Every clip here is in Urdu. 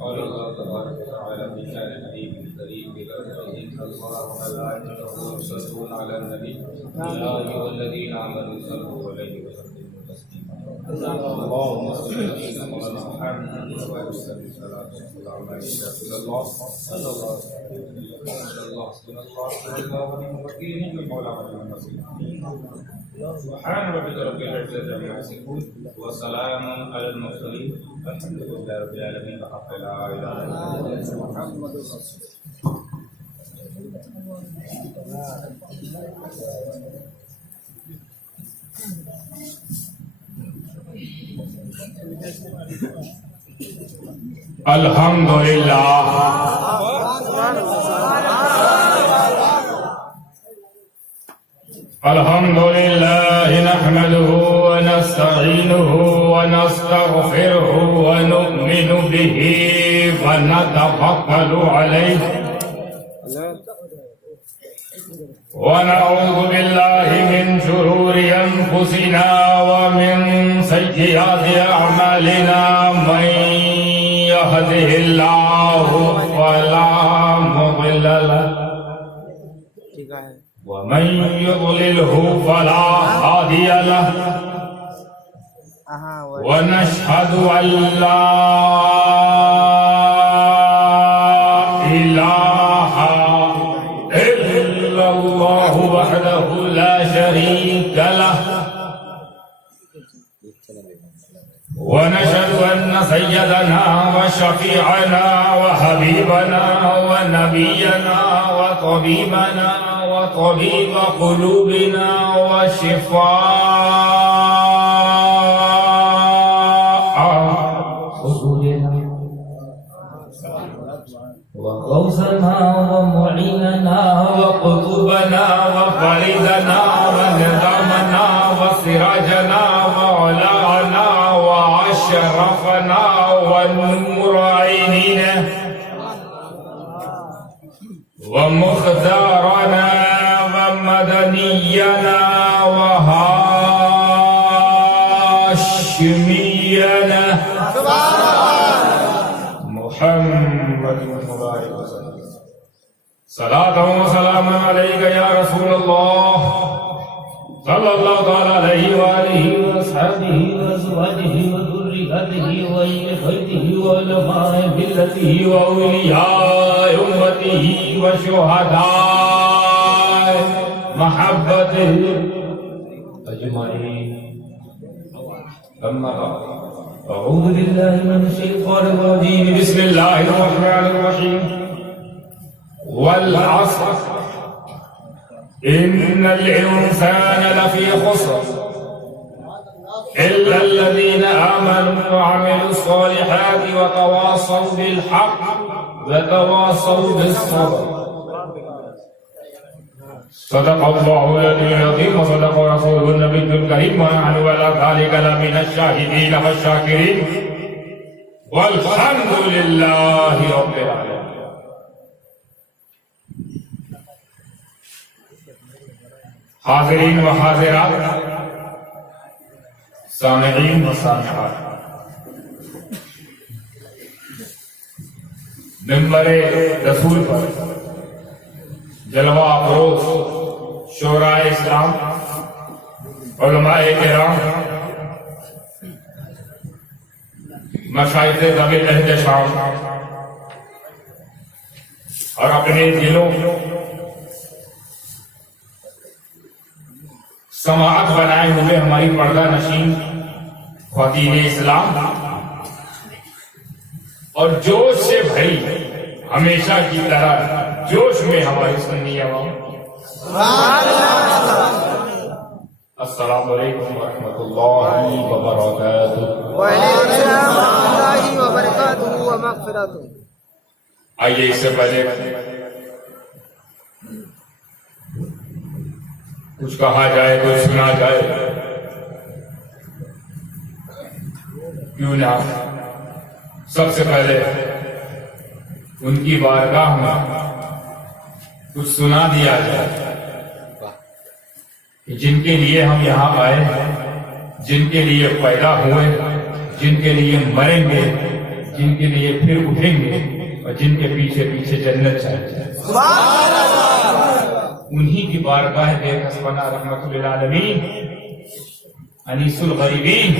قال الله تبارك وتعالى في شأن النبي الكريم الله وملائكته يصلون على النبي يا أيها الذين آمنوا صلوا عليه وسلموا تسليما اللهم صل على سيدنا محمد وعلى آله الصلاة والسلام عليك يا رسول الله صلى الله عليه وسلم سبحان ربك رب العزة عما يصفون وسلام على المرسلين والحمد لله رب العالمين وحق لا إله إلا الله محمد رسول الحمد للہ الحمد لله نحمده ونستعينه ونستغفره ونؤمن به ونتوكل عليه ونعوذ بالله من شرور أنفسنا ومن سيئات أعمالنا من يهده الله فلا مضل له ومن يضلله فلا هادي له ونشهد أن لا إله إلا الله وحده لا شريك له ونشهد أن سيدنا وشفيعنا وحبيبنا ونبينا وطبيبنا وطبيب قلوبنا وشفاء صدورنا وغوثنا ومعيننا وقطبنا وفريدنا ونظامنا وسراجنا وعلانا وأشرفنا والنور عيننا ومختارنا ومدنينا وهاشمينا محمد مبارك وسلم صلاة وسلام عليك يا رسول الله صلى الله تعالى عليه وآله وأصحابه وأزواجه وذريته وأهل بيته وعلماء ملته وأولياء أمته وشهداء محبته أجمعين أما بعد أعوذ بالله من الشيطان الرجيم بسم الله الرحمن الرحيم والعصر إن الإنسان لفي خسر إلا الذين آمنوا وعملوا الصالحات وتواصوا بالحق وتواصوا بالصبر صدق الله العلي العظيم وصدق رسوله النبي الكريم ونحن على ذلك لمن الشاهدين والشاكرين والحمد لله رب العالمين. حاضرین و حاضرات، سامعین و سامعات، ممبر رسول پر جلوہ افروز شورائے اسلام، علماء کرام، مشائخ ذوی الاحتشام اور اپنے دلوں سماعت بنائے ہوئے ہماری پردہ نشین خواتین اسلام اور جوش سے بھری ہمیشہ کی طرح جوش میں ہماری سنی عوام. السلام علیکم ورحمۃ اللہ وبرکاتہ. وعلیکم السلام ورحمۃ اللہ وبرکاتہ ومغفرتہ. آئیے اس سے پہلے کچھ کہا جائے کچھ سنا جائے کیوں نہ سب سے پہلے ان کی بارگاہ میں کچھ سنا دیا جائے کہ جن کے لیے ہم یہاں آئے ہیں، جن کے لیے پیدا ہوئے، جن کے لیے مریں گے، جن کے لیے پھر اٹھیں گے اور جن کے پیچھے پیچھے جنت چاہیے، انہی کی بارگاہ بے کسبنا رحمت للعالمین، انیس الغریبین،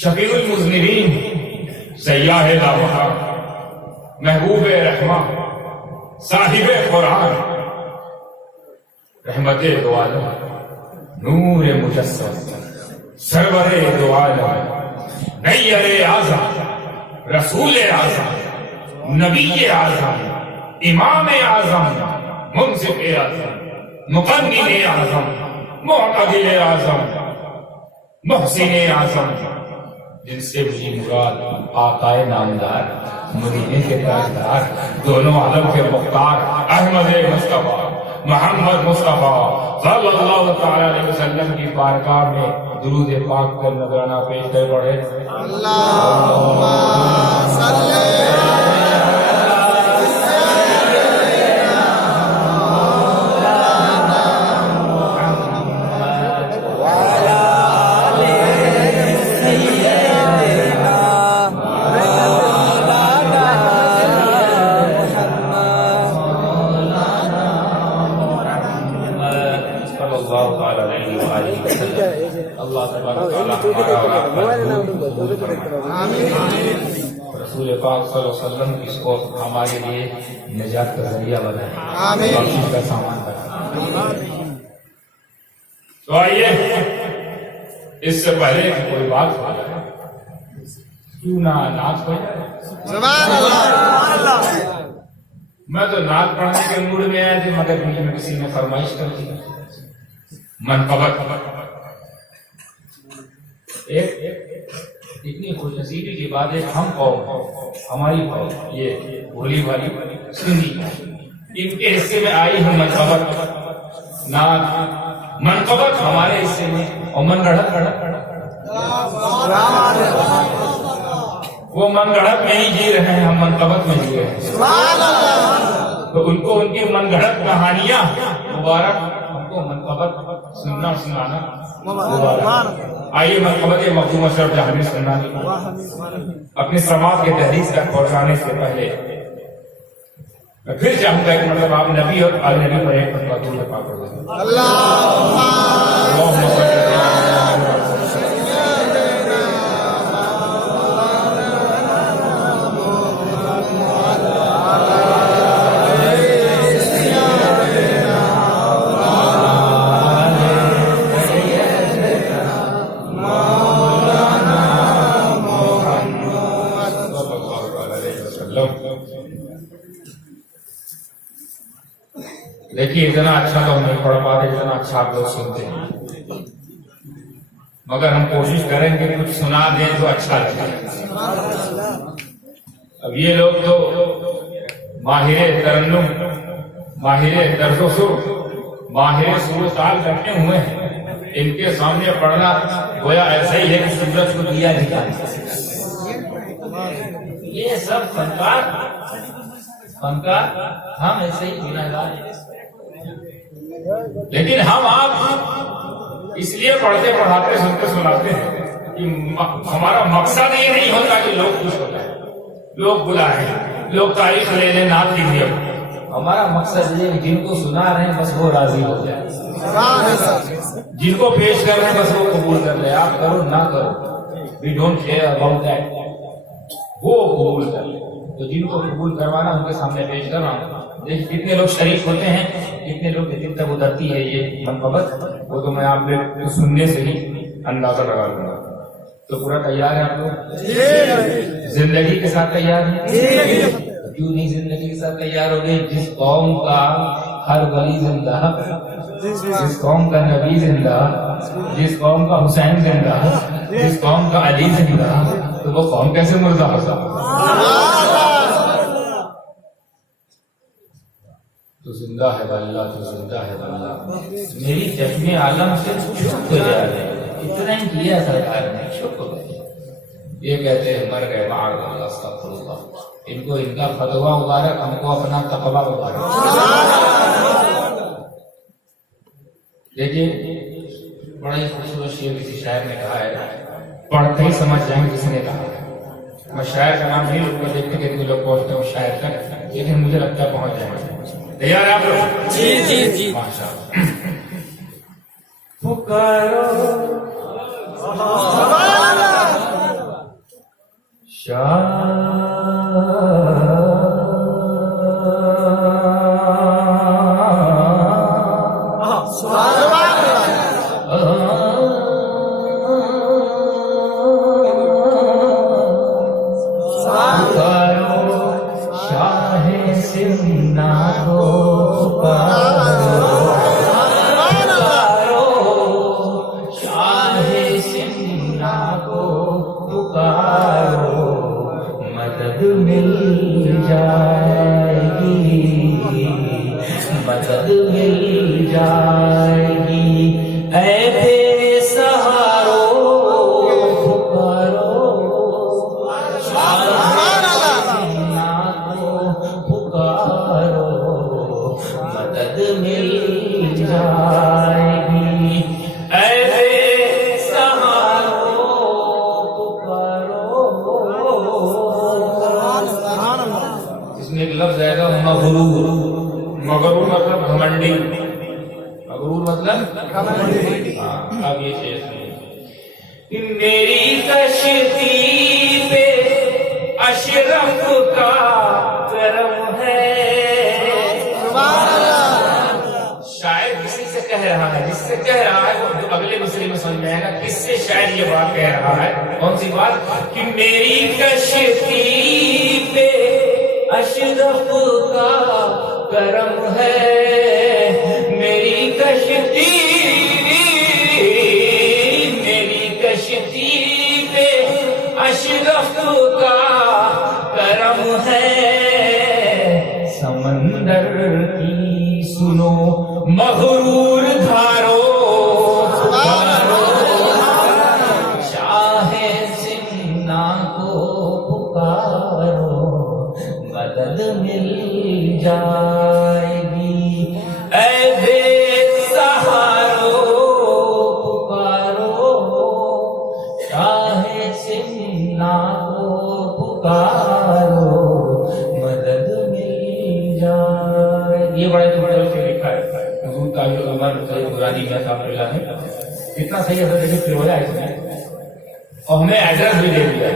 شفیع المذنبین، سیاح لاوہا، محبوب رحمہ، صاحب قرآن، رحمت دو عالم، نور مجسم، سرور دو عالم، نیر اعظم، رسول اعظم، نبی اعظم، امام اعظم، منصف اعظم، مقنن اعظم، معتدل اعظم، محسن اعظم، جن سے مجھے مراد آقائے نامدار، مدینے کے تاجدار، دونوں عالم کے مختار احمد مصطفیٰ محمد مصطفیٰ صلی اللہ تعالی علیہ وسلم کی بارگاہ میں درود پاک کر نذرانہ پیش کر پڑھے. اللہم صلی رسول پاک صلی اللہ علیہ وسلم اس کو ہمارے لیے نجات کا ذریعہ بنائے، بخشش کا سامان بنائے. تو آئیے اس سے پہلے کوئی بات ہو جائے کیوں نہ نعت ہو جائے. سبحان اللہ. میں تو نعت پڑھنے کے موڈ میں آیا تھا مگر بیچ میں کسی نے فرمائش کر دی منقبت. اتنی خوش نصیبی کی بات ہے، ہم قوم، ہماری قوم یہ بھولی والی سنی، ان کے حصے میں آئی ہم منقبت نعت. منقبت ہمارے حصے میں اور من گڑھت وہ من گڑھت میں ہی جی رہے ہیں، ہم منقبت میں جی رہے ہیں. تو ان کو ان کی من گڑھت کہانیاں مبارک، ہم کو منقبت سننا سنانا مبارک. آئیے منقبت مخدوم اشرف جہانگیر سنانی اپنی سماعت کے تحریر تک پہنچانے سے پہلے میں پھر چاہوں گا کہ مطلب آپ نبی اور آل نبی پر ایک مرتبہ درود پاک پڑھ دیں. اللہم صلی دیکھیے اتنا اچھا تو ہم نہیں پڑھ پاتے، اتنا اچھا آپ لوگ سنتے ہیں، مگر ہم کوشش کریں کہ کچھ سنا دیں تو اچھا لگے. اب یہ لوگ تو ماہر ترنم، ماہر طرز و سر، ماہر سور و تال رکھے ہوئے ہیں، ان کے سامنے پڑھنا گویا ایسا ہی ہے کہ سورج کو دیا دکھا. یہ سب فنکار ہم ایسے ہی گنہگار ہیں، لیکن ہم آپ اس لیے پڑھتے پڑھاتے سنتے سناتے ہیں کہ ہمارا مقصد یہ نہیں ہوتا کہ لوگ خوش ہو جائیں، لوگ بلائیں، لوگ تاریخ لے لیں، نعت لکھیے. ہمارا مقصد یہ جن کو سنا رہے ہیں بس وہ راضی ہو جائے، جن کو پیش کر رہے ہیں بس وہ قبول کر لیں. آپ کرو نہ کرو، we don't care about that, وہ قبول کر لیں. تو جن کو قبول کروانا ان کے سامنے پیش کرنا. دیکھ کتنے لوگ شریک ہوتے ہیں، کتنے لوگ کے دل تک اترتی ہے یہ منقبت، وہ تو میں آپ کے سننے سے ہی اندازہ لگا لوں گا. تو پورا تیار ہے آپ لوگ؟ زندگی کے ساتھ تیار ہیں؟ یوں نہیں زندگی کے ساتھ تیار ہو گئی. جس قوم کا ہر ولی زندہ، جس قوم کا نبی زندہ، جس قوم کا حسین زندہ، جس قوم کا علی زندہ، تو وہ قوم کیسے مردہ ہو سکتا؟ تو زندہ ہے واللہ، تو زندہ ہے واللہ. میری چشم عالم سے چھپ ہو جا رہے، اتنا ہی کیا سرکار نے، چھپ ہو گئے. یہ کہتے ہیں مر گئے معاذ اللہ استغفر اللہ. ان کو ان کا فتویٰ مبارک، ہم کو اپنا تقویٰ مبارک. دیکھیے بڑا ہی خوبصورت شعر کسی شاعر نے کہا ہے، پڑھتے ہی سمجھ جائیں کس نے کہا ہے. میں شاعر کا نام نہیں لوگ دیکھتے کہ کوئی لوگ پہنچتے ہوں شاعر تک، لیکن مجھے لگتا ہے پہنچ جائیں. تیار آپ لوگ؟ جی جی جی. ماشاء اللہ. پکارو مغرور مطلب گھمنڈی، مغرور مطلب گھمنڈی. اب یہ چیز میری کشتی پہ اشرف کا کرم ہے. شاعر کسی سے کہہ رہا ہے، جس سے کہہ رہا ہے وہ اگلے مصرے میں سمجھ میں آئے گا کس سے شاعر یہ بات کہہ رہا ہے. کون سی بات؟ کہ میری کشتی پہ اشرف کا کرم ہے، میری کشتی پہ اشرف کا کرم ہے. سمندر کی سنو مغرور دھارو، شاہ سمنا کو پکارو، مدد مل جائے گی. اے بے سہارو پکارو، شاہ سمنا کو پکارو، مدد مل جائے گی. یہ بڑے بڑے سے لکھا ہے حضور تاج العمر سید مرادی میں صاحب اللہ نے. اتنا صحیح ہے دیکھیے پھر ہو جائے اس میں. اور ہمیں ایڈریس بھی دے دیا،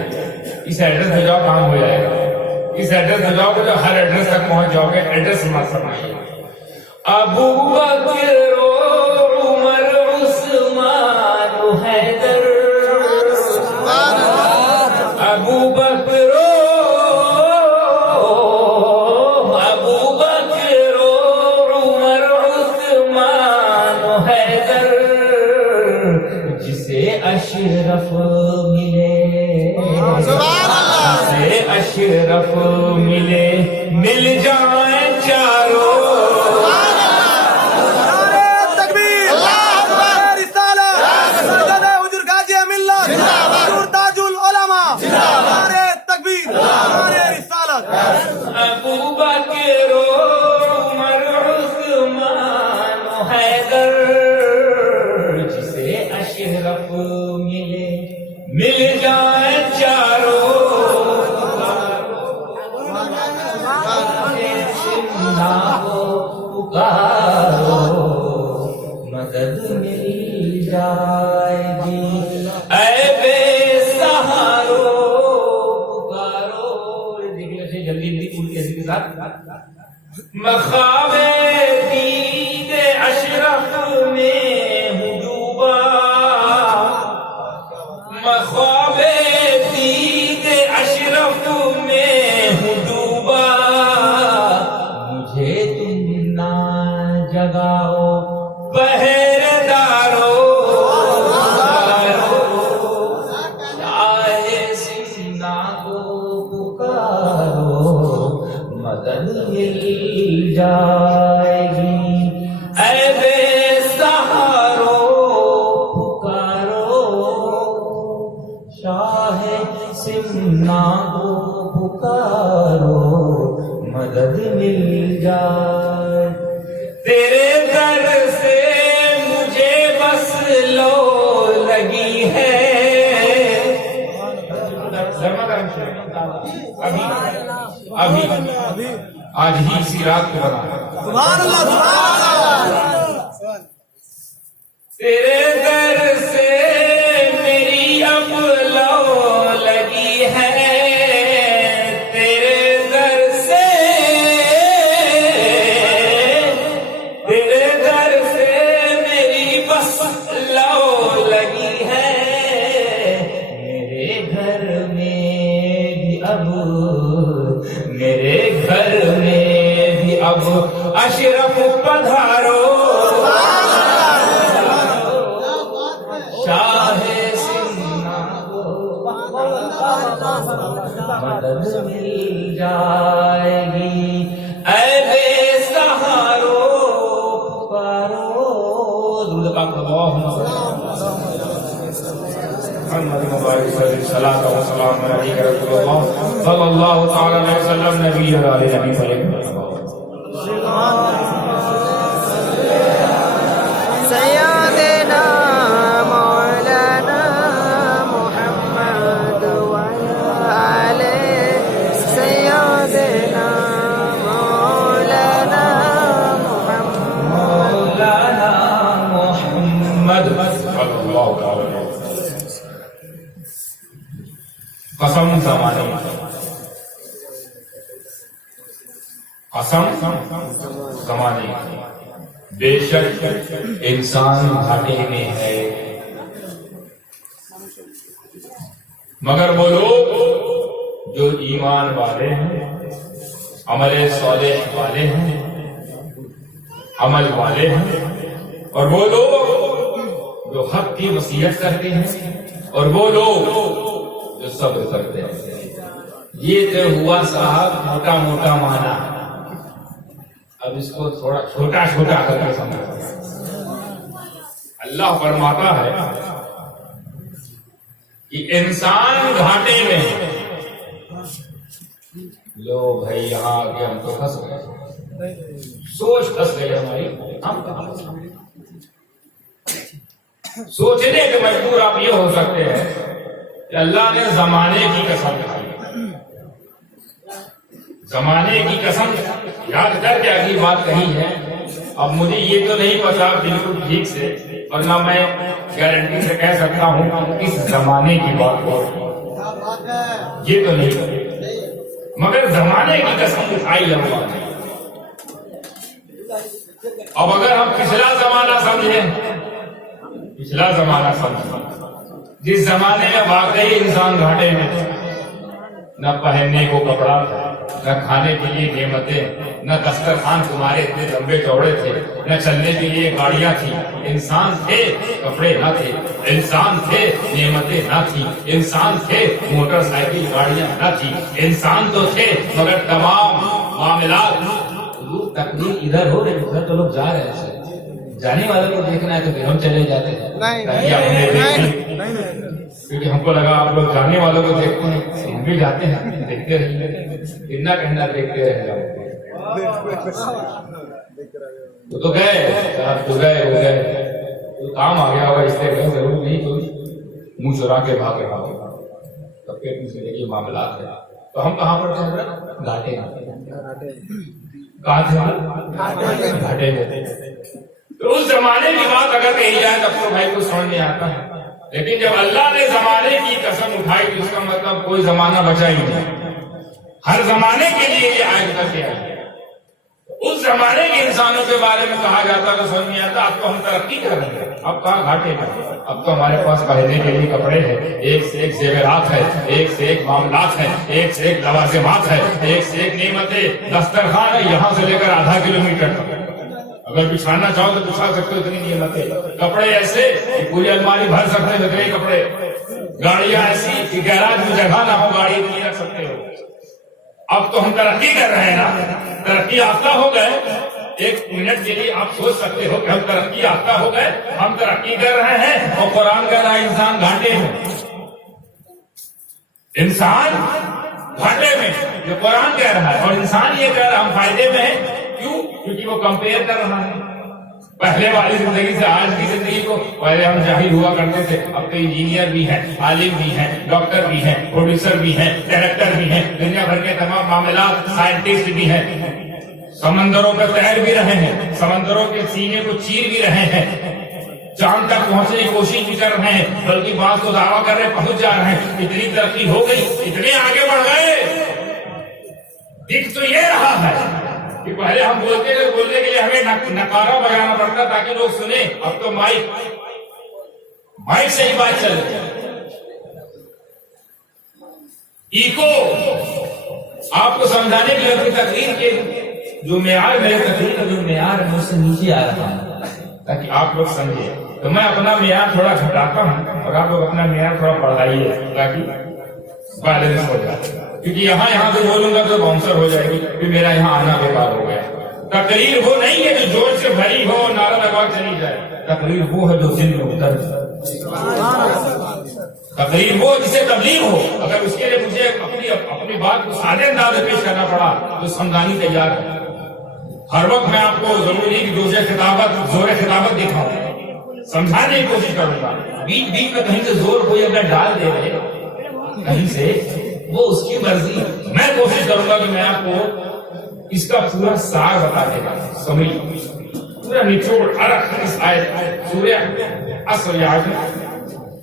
اس ایڈریس پہ جاؤ کام ہو جائے گا. اس ایڈریس پہ جاؤ گے تو ہر ایڈریس تک پہنچ جاؤ گے. ایڈریس مت فرمائیے. ابو بکر عمر عثمان حیدر، ابو بکر عمر عثمان حیدر، جسے اشرف ملے، جسے اشرف ملے، مل جائیں چاروں. ابو بکر عمر عثمان حیدر، جسے اشرف ملے، مل جائیں چاروں. پکارو، مدد مل جائے گی. اے بے سہارو پکارو. دیکھیے جلدی جلدی پوری کیسے کے ساتھ. مخاب دید اشرف میں ہوں ڈوبا، مخاب دید اشرف میں ہوں ڈوبا، جگاؤ پہرےدارو شاہ سینا کو پکارو مدد مل جائے گی اے بے سہارو پکارو شاہ سینا کو پکارو مدد مل جائے تیرے در سے مجھے بس لو لگی ہے ابھی آج ہی اسی رات کو بنا سبحان اللہ سبحان اللہ تیرے در سے میری اب لو لگی ہے تیرے در سے میری بس لو لگی ہے میرے گھر میں بھی اب اشرف پدھارو شاہ سینا کو مدد مل جائے گی اے بے سہارو پکارو درود پاک اللہم محمد مبارک صلاۃ و سلام علیک رسول اللہ صلی اللہ تعالی علیہ وسلم نبی علیہ نبی سیدنا مولانا محمد وعلى سيدنا مولانا محمد صلی اللہ تعالی علیہ وسلم قسم زمانے بے شک انسان گھاٹے میں ہے مگر وہ لوگ جو ایمان والے ہیں عمل صالح والے ہیں عمل والے ہیں اور وہ لوگ جو حق کی وصیت کرتے ہیں اور وہ لوگ جو صبر کرتے ہیں یہ تو ہوا صاحب موٹا موٹا مانا اب اس کو تھوڑا چھوٹا چھوٹا کر کے سمجھا اللہ فرماتا ہے کہ انسان گھاٹے میں لو بھائی یہاں آگے ہم تو پھنس گئے سوچ پھنس گئی ہماری ہم کہاں سوچنے کے مجبور آپ یہ ہو سکتے ہیں کہ اللہ نے زمانے کی قسم کھائی زمانے کی قسم یاد کر کے اگلی بات کہی ہے اب مجھے یہ تو نہیں پتا بالکل ٹھیک سے اور نہ میں گارنٹی سے کہہ سکتا ہوں اس زمانے کی بات ہو یہ تو نہیں مگر زمانے کی قسم اٹھائی اللہ نے اب اگر ہم پچھلا زمانہ سمجھیں جس زمانے میں واقعی انسان گھاٹے میں نہ پہننے کو کپڑا تھا نہ کھانے کے لیے نعمتیں نہ دسترخوان تمہارے اتنے لمبے چوڑے تھے نہ چلنے کے لیے گاڑیاں تھیں انسان تھے کپڑے نہ تھے انسان تھے نعمتیں نہ تھی انسان تھے موٹر سائیکل گاڑیاں نہ تھی انسان تو تھے مگر تمام معاملات تکلیف ادھر ہو رہے ادھر تو لوگ جا رہے تھے جانے والوں کو دیکھنا ہے تو پھر ہم چلے جاتے ہیں کیونکہ ہم کو لگا آپ لوگ جانے والوں کو دیکھتے ہیں ہم بھی جاتے ہیں دیکھتے رہیے اتنا کہنا دیکھتے رہے تو گئے تو گئے ہو گئے تو کام آ گیا ہوگا اس سے گئے ضرور نہیں تو منہ چرا کے بھاگے تب کے پوچھنے کے معاملات ہے تو ہم کہاں پر تھے گھاٹے کہاں تھے گھاٹے میں تو اس زمانے کی بات اگر کہی جائے تب تو بھائی کو سمجھ نہیں آتا ہے لیکن جب اللہ نے زمانے کی قسم اٹھائی تو اس کا مطلب کوئی زمانہ بچا ہی نہیں ہر زمانے کے لیے یہ آیت کر کے آئی اس زمانے کے انسانوں کے بارے میں کہا جاتا تو سمجھ نہیں آتا اب تو ہم ترقی کر رہے ہیں اب کہاں گھاٹے میں اب تو ہمارے پاس پہننے کے لیے کپڑے ہیں ایک سے ایک زیورات ہے ایک سے ایک معاملات ہیں ایک سے ایک لوازمات ہے ایک سے ایک نعمتیں دسترخوان ہے یہاں سے لے کر آدھا کلومیٹر اگر بچھانا چاہو تو بچھا سکتے ہو، اتنی نعمتیں. کپڑے ایسے کہ پوری الماری بھر سکتے ہو اتنے کپڑے. گاڑیاں ایسی کہ گیراج میں جگہ نہ ہو گاڑی نہیں رکھ سکتے ہو. اب تو ہم ترقی کر رہے ہیں نا، ترقی یافتہ ہو گئے. ایک منٹ کے لیے آپ سوچ سکتے ہو کہ ہم ترقی یافتہ ہو گئے، ہم ترقی کر رہے ہیں اور قرآن کہہ رہا ہے انسان گھاٹے میں. انسان گھاٹے میں، جو قرآن کہہ رہا ہے، اور انسان یہ کہہ رہا ہے ہم فائدے میں ہیں. کیوں؟ کیونکہ وہ کمپیئر کر رہا ہے پہلے والی زندگی سے آج کی زندگی کو. پہلے ہم جاہل ہوا کرتے تھے، اب تو انجینئر بھی ہیں، عالم بھی ہیں، ڈاکٹر بھی ہیں، پروڈیوسر بھی ہیں، ڈائریکٹر بھی ہیں، دنیا بھر کے تمام معاملات، سائنٹسٹ بھی ہیں. سمندروں پہ تیر بھی رہے ہیں، سمندروں کے سینے کو چیر بھی رہے ہیں، چاند تک پہنچنے کی کوشش بھی کر رہے ہیں، بلکہ بعض تو دعویٰ کر رہے پہنچ جا رہے ہیں. اتنی ترقی ہو گئی، اتنے آگے بڑھ گئے. دکھ تو یہ رہا ہے کہ پہلے ہم بولتے تھے، بولنے کے لیے ہمیں نکارا بجانا پڑتا تاکہ لوگ سنیں. اب تو مائک سے ہی بات چل رہی ہے. ایکو آپ کو سمجھانے کے لیے اپنی تقریر کے جو معیار میرے تقریر کا جو معیار ہے اس سے نیچے آ رہا ہے تاکہ آپ لوگ سمجھے. تو میں اپنا معیار تھوڑا گھٹاتا ہوں اور آپ لوگ اپنا معیار تھوڑا بڑھائیے تاکہ بیلنس ہو جائے. کیونکہ یہاں سے بولوں گا تو باؤنسر ہو جائے گی کہ میرا یہاں آنا بیکار ہو گیا. تقریر وہ نہیں ہے جو زور سے بھری ہو نعرہ لگا چلی جائے. تقریر وہ ہے جو دل میں اتر جائے. تقریر وہ جسے تبلیغ ہو. اگر اس کے لیے مجھے اپنی بات کو سادے انداز میں پیش کرنا پڑا تو سمجھانی تیار ہے. ہر وقت میں آپ کو ضروری کہ زور خطابت دکھاؤں، سمجھانے کی کوشش کروں گا. بیچ بیچ میں کہیں سے زور کوئی اگر ڈال دے رہے کہیں سے، وہ اس کی مرضی. میں کوشش کروں گا کہ میں آپ کو اس کا پورا سار بتا دے گا. سمجھ پورا نچوڑ ارق اس آیت سورہ عصر آیت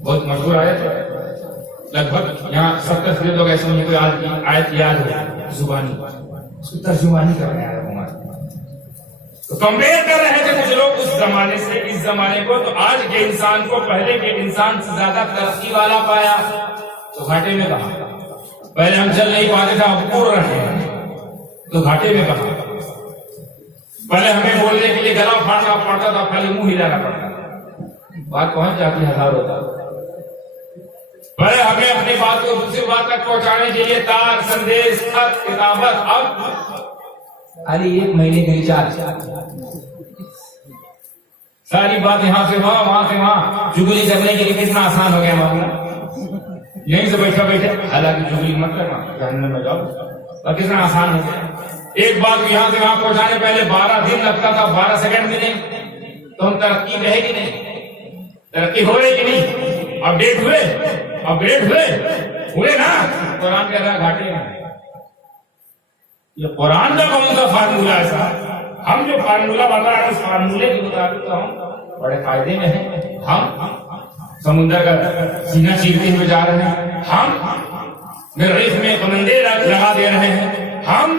بہت مشہور آیت ہے. لگ بھگ یہاں 70% لوگ ایسے مجھے کوئی آیت یاد ہے زبانی، اس کو ترجمانی کر رہے ہیں ہمارے. تو کمپیئر کر رہے تھے کچھ لوگ اس زمانے سے اس زمانے کو. تو آج کے انسان کو پہلے کے انسان سے زیادہ ترقی والا پایا تو گھاٹے میں کہا. پہلے ہم چل نہیں پاتے تھے، اب اڑ رہے ہیں تو گھاٹے میں کہا. پہلے ہمیں بولنے کے لیے گلا پھاڑنا پڑتا تھا، پہلے منہ ہلانا پڑتا تھا، بات پہنچ جاتی ہزار ہوتا. پہلے ہمیں اپنی بات کو دوسری بات تک پہنچانے کے لیے تار، سندیش، خط، کتابت. اب خالی 1 مہینے کے ریچارج، ساری بات یہاں سے وہاں سے وہاں. چگلی کرنے کے لیے کتنا آسان ہو گیا معاملہ. یہیں سے بیٹھا بیٹھے، حالانکہ چگلی مت کرنا، جہنم میں جاؤ. اور کتنا آسان ہو گیا. ایک بات یہاں سے وہاں پہنچانے پہلے 12 دن لگتا تھا، 12 سیکنڈ میں نہیں. تو ہم ترقی رہے گی نہیں، ترقی ہو رہی کہ نہیں. اپڈیٹ ہوئے نا. قرآن کہہ رہا گھاٹے میں. یہ قرآن کا کون سا فارمولہ ہے صاحب؟ ہم جو فارمولہ بتا رہے ہیں اس فارمولے کے مطابق تو ہم بڑے فائدے میں ہیں. ہم سمندر کا سینہ چیرتے ہوئے جا رہے ہیں، ہم مریخ میں پرندے لگا دے رہے ہیں، ہم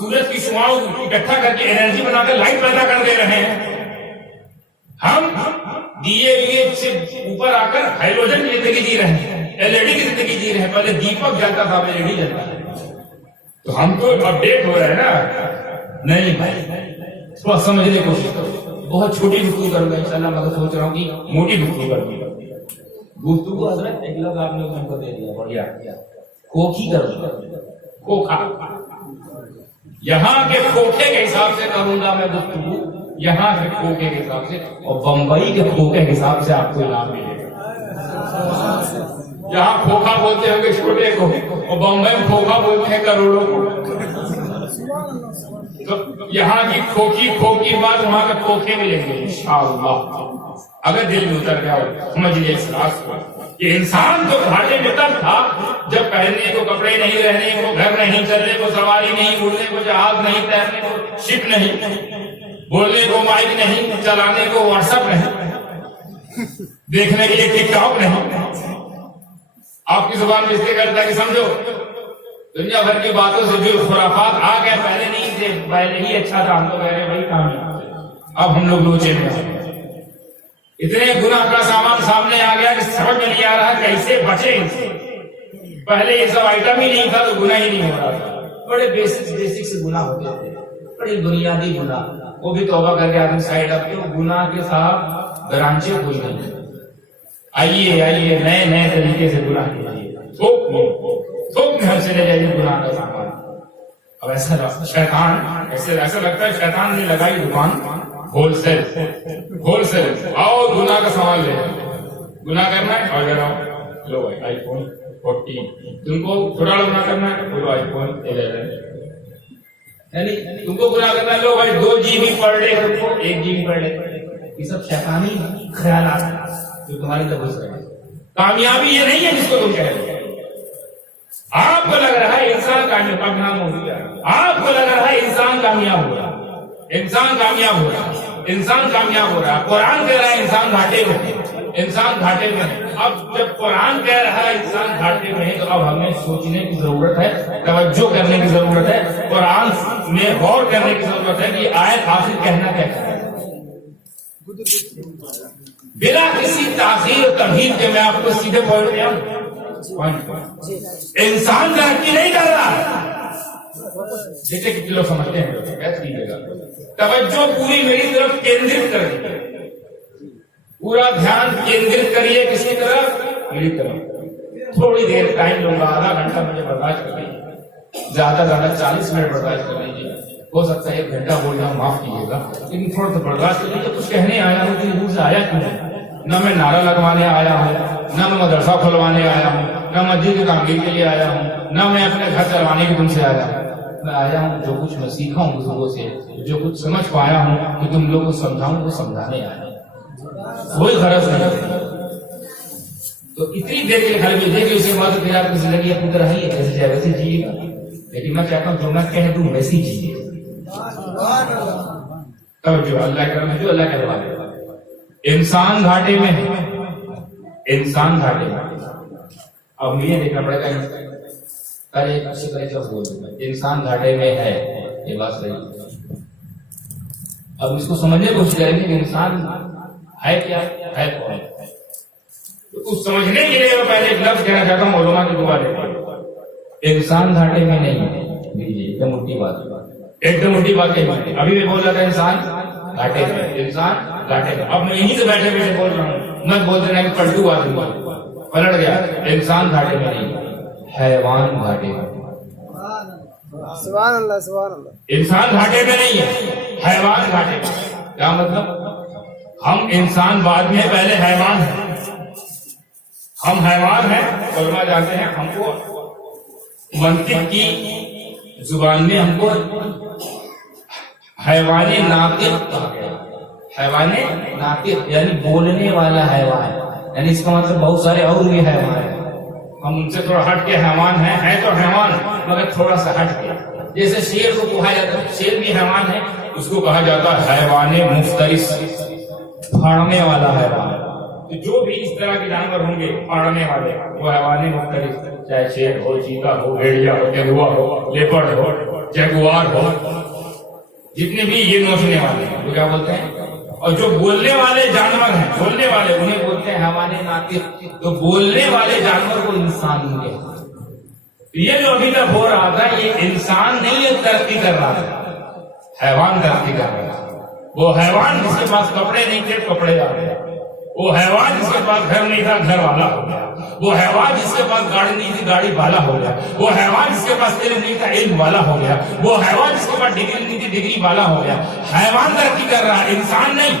سورج کی شعاؤں اکٹھا کر کے انرجی بنا کر لائٹ پیدا کر دے رہے ہیں، ہم دیے سے اوپر آ کر ہائیڈروجن کی زندگی جی رہے ہیں، LED کی زندگی جی رہے ہیں. پہلے دیپک جلتا تھا، اب LED جلتا ہے. تو ہم تو اپڈیٹ ہو رہے ہیں نا. نہیں بھائی تھوڑا سمجھنے کی کوشش کرو. بہت چھوٹی گفتگو کروں گا انشاءاللہ. میں تو سوچ رہا ہوں کہ موٹی گفتگو کروں گا. گفتگو حضرت ایک لفظ آپ نے ہم کو دے دیا، بڑھیا کھوکھی کروں گا. کھوکھا یہاں کے کھوکھے کے حساب سے کروں گا میں گفتگو، یہاں کے کھوکھے کے حساب سے. اور بمبئی کے کھوکھے کے حساب سے آپ کو انعام ملے گا. یہاں کھوکھا بولتے ہوں گے چھوٹے کو، اور بمبئی میں کھوکھا بولتے ہیں کروڑوں کو. تو یہاں کی کھوکھی بات وہاں کے کھوکھے ملیں گے انشاءاللہ. اگر دل میں اتر گیا ہو سمجھ لیے اس راز کو کہ انسان تو گھاٹے میں تب تھا جب پہننے کو کپڑے نہیں، رہنے کو گھر نہیں، چلنے کو سواری نہیں، اڑنے کو جہاز نہیں، تیرنے کو شپ نہیں، بولنے کو مائک نہیں، چلانے کو واٹس ایپ نہیں، دیکھنے کے لیے ٹک ٹاک نہیں. آپ کی زبان میں اس لیے کرتا ہے کہ سمجھو دنیا بھر کی باتوں سے جو خرافات آ گئے پہلے نہیں تھے، پہلے ہی اچھا تھا، ہم تو کہہ رہے وہی کام ہے. اب ہم لوگ لوچے میں اتنے گناہ کا سامان سامنے آ گیا کہ سمجھ میں نہیں آ رہا کیسے بچے ان سے. پہلے یہ سب آئٹم ہی نہیں تھا تو گناہ ہی نہیں ہو رہا تھا. بڑے بیسک سے گناہ ہوتے تھے، بڑی بنیادی گناہ. وہ بھی توبہ کر کے آدمی سائڈ اب تو گناہ کے ساتھ برانچیں کھل گئی. آئیے آئیے نئے نئے طریقے سے گناہ کیجیے, تھوک میں ہم سے لے جائیے گناہ کا سامان. اب ایسا شیطان ایسا لگتا ہے شیطان نے لگائی دکان ہول سیل آؤ گناہ کا سامان لے, گناہ کرنا ہے اور جاؤ لو بھائی آئی فون 14, تم کو تھوڑا گناہ کرنا ہے بولو آئی فون 11, یعنی تم کو گناہ کرنا ہے لو بھائی 2 GB پر ڈے, تم کو 1 GB پر ڈے. یہ سب شیطانی خیالات جو تمہاری طرف سے ہیں. کامیابی یہ نہیں ہے جس کو تم کہہ رہے ہو. آپ کو لگ رہا ہے انسان کامیاب, آپ کو لگ رہا ہے انسان کامیاب ہو رہا, انسان کامیاب ہو رہا, انسان کامیاب ہو رہا. قرآن کہہ رہا ہے انسان گھاٹے میں, انسان گھاٹے میں. اب جب قرآن کہہ رہا ہے انسان گھاٹے میں ہے تو اب ہمیں سوچنے کی ضرورت ہے, توجہ کرنے کی ضرورت ہے, قرآن میں غور کرنے کی ضرورت ہے کہ آیت آخر کہنا کیا ہے. بلا کسی تاخیر و تمہید کے میں آپ کو سیدھے پوائنٹ دیا. انسان ترقی نہیں کر رہا. جیسے کہ لوگ سمجھتے ہیں توجہ پوری میری طرف کیندرت کر دیجیے, پورا دھیان کیندرت کریے کس کی طرف, میری طرف. تھوڑی دیر ٹائم لوں گا, آدھا گھنٹہ مجھے برداشت کر لیجیے, زیادہ زیادہ 40 منٹ برداشت کر لیجیے. ہو سکتا ہے 1 گھنٹہ بولنا معاف کیجیے گا, لیکن تھوڑا سا برداشت کر لیجیے. کچھ کہنے آیا ہوں کہ روح سے آیا کیوں نہیں. نہ میں نعرہ لگوانے آیا ہوں, نہ میں مدرسہ کھلوانے آیا ہوں, نہ مسجد کی تعمیر کے لیے آیا ہوں, نہ میں اپنے گھر چلوانے کی تم سے آیا ہوں. میں آیا ہوں جو کچھ میں سیکھا ہوں بزرگوں سے, جو کچھ سمجھ پایا ہوں کہ تم لوگوں کو سمجھاؤں, وہ سمجھانے آیا ہوں. کوئی غرض نہیں. تو اتنی دیر کے گھر میں دیکھیے, اسے بعد پھر آپ کی زندگی اپنی طرح ہی جیسے چاہے ویسے جیے گا. لیکن میں چاہتا ہوں جو میں کہہ دوں ویسے ہی جیے. تب جو اللہ کرنا جو اللہ کروا دے. انسان گھاٹے میں ہے, انسان گھاٹے میں. اب مجھے دیکھنا پڑے گا, ارے اچھی طرح بول دوں میں, انسان گھاٹے میں ہے, یہ بات صحیح ہے. اب اس کو سمجھنے کی کوشش کریں گے کہ انسان ہے کیا ہے کون. تو اس سمجھنے کے لیے میں پہلے ایک لفظ کہنا چاہتا ہوں, علماء کی دعا لیتے ہیں. انسان گھاٹے میں نہیں ہے, ایک دم الٹی بات, ایک دم الٹی بات کہی. ابھی میں بول رہا تھا انسان گھاٹے میں, انسان گھاٹے میں. اب میں یہیں سے بیٹھے بیٹھے بول رہا ہوں, میں بول دینا کہ پلٹو بات پلٹ گیا. انسان گھاٹے میں نہیں, حیوان گھاٹے میں. سبحان اللہ سبحان اللہ. انسان گھاٹے میں نہیں ہے, حیوان گھاٹے میں. کیا مطلب؟ ہم انسان بعد میں, پہلے حیوان ہیں. ہم حیوان ہیں, علماء جانتے ہیں ہم کو منطق کی زبان میں ہم کو حیوان ناطق کہا گیا. حیوان ناطق یعنی بولنے والا حیوان, یعنی اس کا مطلب بہت سارے اور بھی حیوان ہیں. ہم ان سے تھوڑا ہٹ کے حیوان ہیں تو حیوان مگر تھوڑا سا ہٹ کے. جیسے شیر کو کہا جاتا ہے, شیر بھی حیوان ہے, اس کو کہا جاتا ہے حیوان مفترس, پھاڑنے والا حیوان. تو جو بھی اس طرح کے جانور ہوں گے پھاڑنے والے, وہ حیوان مفترس, چاہے شیر ہو, چیتا ہو, بھیڑیا ہو, جگوا ہو, لیپرڈ ہو, جگوار ہو, جتنے بھی یہ نوچنے والے ہیں وہ کیا بولتے ہیں. اور جو بولنے والے جانور ہیں, بولنے والے, انہیں بولتے ہیں حیوان ناطق. تو بولنے والے جانور کو انسان ہوں. یہ جو ابھی تک ہو رہا تھا یہ انسان نہیں, یہ ترقی کر رہا تھا, حیوان ترقی کر رہا تھا. وہ حیوان جس کے پاس کپڑے نہیں تھے کپڑے آ گئے, وہ حیوان جس کے پاس گھر نہیں تھا گھر والا ہو گیا, وہ حیوان جس کے پاس گاڑی نہیں تھی گاڑی والا ہو گیا, وہ حیوان جس کے پاس علم نہیں تھا علم والا ہو گیا, وہ حیوان جس کے پاس ڈگری نہیں تھی ڈگری والا ہو گیا. حیوان ترقی کر رہا ہے, انسان نہیں.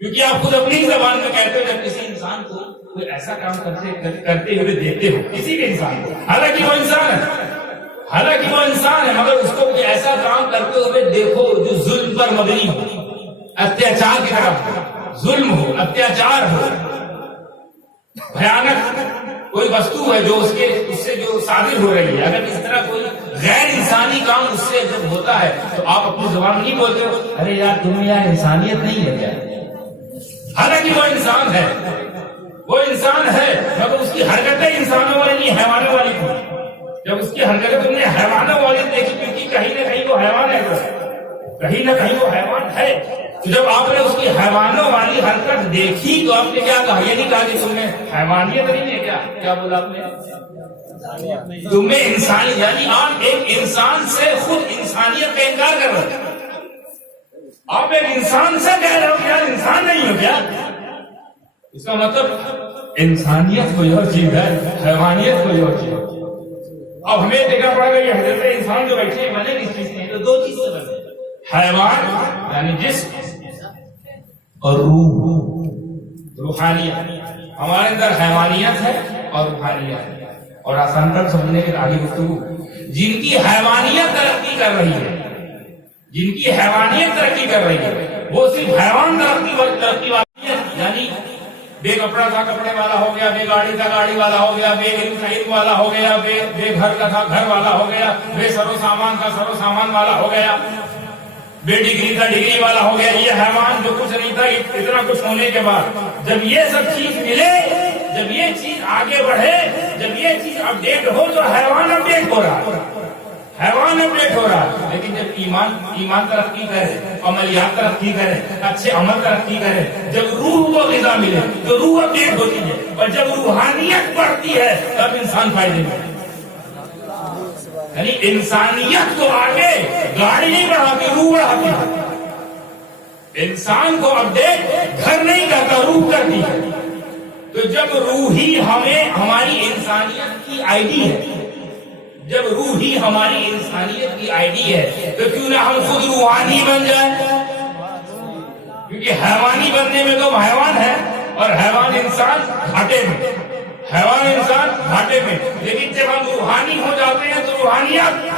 کیونکہ آپ خود اپنی زبان میں کہتے ہو جب کسی انسان کو کوئی ایسا کام کرتے ہوئے دیکھتے ہو, کسی بھی انسان کو, حالانکہ وہ انسان ہے, حالانکہ وہ انسان ہے, مگر اس کو ایسا کام کرتے ہوئے دیکھو جو ظلم پر مبنی ہو, اتیاچار کی طرف ظلم ہو, اتیاچار ہو, بھیانک کوئی وستو ہے جو اس سے جو صادر ہو رہی ہے, اگر اس طرح کوئی غیر انسانی کام اس سے جب ہوتا ہے تو آپ اپنی زبان نہیں بولتے ہو ارے یار تمہیں یار انسانیت نہیں ہے کیا. حالانکہ وہ انسان ہے, وہ انسان ہے, مگر اس کی حرکتیں انسانوں والی نہیں حیوانوں والی تھی. جب اس کی حرکتیں تم نے حیوانوں والی دیکھی, کیونکہ کہیں نہ کہیں وہ حیوان ہے, کہیں نہ کہیں وہ حیوان ہے. جب آپ نے اس کی حیوانوں والی حرکت دیکھی تو آپ نے کیا کہا, یہ نہیں کہا کہ تم نے حیوانیت نہیں ہے کیا, کیا بولا آپ نے, تمہیں انسانی, یعنی آپ ایک انسان سے خود انسانیت کا انکار کر رہے ہیں. آپ ایک انسان سے کہہ رہے ہو کہ یار انسان نہیں ہو کیا؟ اس کا مطلب انسانیت کوئی اور چیز ہے، حیوانیت کوئی اور چیز ہے۔ اب ہمیں دیکھنا پڑے گا یہ حضرت انسان جو بیٹھے بنے کس چیز سے؟ تو دو چیز سے بنے، حیوان یعنی جسم اور روح، روحانیت۔ ہمارے اندر حیوانیت ہے اور روحانیت ہے۔ اور آسان تک سمجھنے کے آگے گفتگو، جن کی حیوانیت ترقی کر رہی ہے، جن کی حیوانیت ترقی کر رہی ہے، وہ صرف حیوان ترقی والی ہے، یعنی بے کپڑا تھا کپڑے والا ہو گیا، بے گاڑی تھا گاڑی والا ہو گیا، بے علم تھا علم والا ہو گیا، بے گھر کا تھا گھر والا ہو گیا، بے سر و سامان تھا سر و سامان والا ہو گیا، بے ڈگری تھا ڈگری والا ہو گیا۔ یہ حیوان جو کچھ نہیں تھا اتنا کچھ ہونے کے بعد جب یہ سب چیز ملے، جب یہ چیز آگے بڑھے، جب یہ چیز اپڈیٹ ہو تو حیوان اپڈیٹ ہو رہا ہے، حیوان اپڈیٹ ہو رہا ہے۔ لیکن جب ایمان ترقی کرے، عملیات ترقی کرے، اچھے عمل ترقی کرے، جب روح کو غذا ملے تو روح اپڈیٹ ہوتی ہے، اور جب روحانیت بڑھتی ہے تب انسان فائدے میں۔ یعنی انسانیت کو آگے گاڑی نہیں بڑھاتی، روح بڑھاتی ہے۔ انسان کو اپڈیٹ گھر نہیں کرتا، روح کرتی ہے۔ تو جب روح ہی ہماری انسانیت کی آئی ڈی ہے، جب روح ہی ہماری انسانیت کی آئی ڈی ہے، تو کیوں نہ ہم خود روحانی بن جائیں؟ کیونکہ حیوانی بننے میں تو حیوان ہے، اور حیوان انسان گھاٹے میں، حیوان انسان گھاٹے میں۔ لیکن جب ہم روحانی ہو جاتے ہیں تو روحانیت،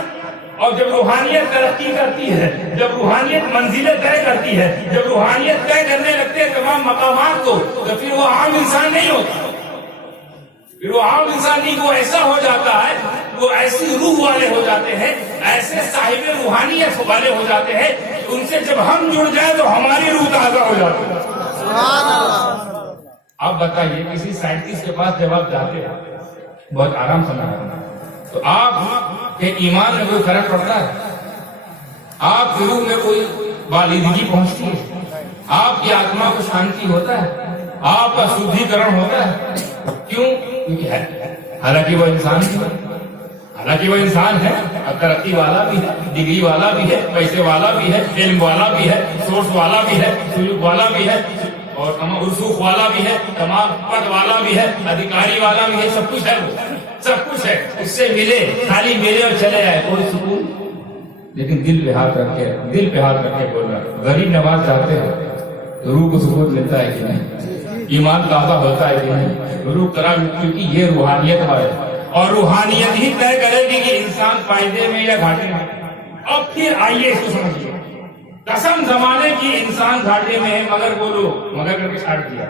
اور جب روحانیت ترقی کرتی ہے، جب روحانیت منزلیں طے کرتی ہے، جب روحانیت طے کرنے لگتے ہیں تمام مقامات کو، تو پھر وہ عام انسان نہیں ہوتا، پھر وہ عام انسان نہیں، وہ ایسا ہو جاتا ہے، وہ ایسی روح والے ہو جاتے ہیں، ایسے صاحب روحانیت والے ہو جاتے ہیں، ان سے جب ہم جڑ جائیں تو ہماری روح تازہ ہو جاتی ہے۔ سبحان اللہ۔ آپ بتائیے کسی سائنٹسٹ کے پاس جب آپ جاتے ہیں، بہت آرام سے رہنا، تو آپ کے ایمان میں کوئی فرق پڑتا ہے؟ آپ کی روح میں کوئی بالیدگی پہنچتی ہے؟ آپ کی آتما کو شانتی ہوتا ہے؟ آپ کا شدھیکرن ہوتا ہے؟ کیوں؟ کیونکہ حالانکہ وہ انسان ہے، حالانکہ وہ انسان ہے، ترقی والا بھی ہے، ڈگری والا بھی ہے، پیسے والا بھی ہے، علم والا بھی ہے، سورس والا بھی ہے، سلوک والا بھی ہے، اور رسوخ والا بھی ہے، تمام پد والا بھی ہے، ادھیکاری والا بھی ہے، سب کچھ ہے، سب کچھ ہے۔ اس سے ملے، خالی ملے اور چلے آئے، کوئی سکون۔ لیکن دل پہ ہاتھ رکھ کے بول رہا، غریب نواز جاتے ہیں تو روح کو سکون ملتا ہے کہ نہیں؟ ایمان تازہ ہوتا ہے کہ نہیں؟ روح کرا، کیونکہ یہ روحانیت ہے، اور روحانیت ہی طے کرے گی کہ انسان فائدے میں یا گھاٹے میں۔ اب پھر آئیے اس کو سمجھیے، قسم زمانے کی انسان گھاٹے میں ہے، مگر بولو، مگر کر کے چھاٹ دیا،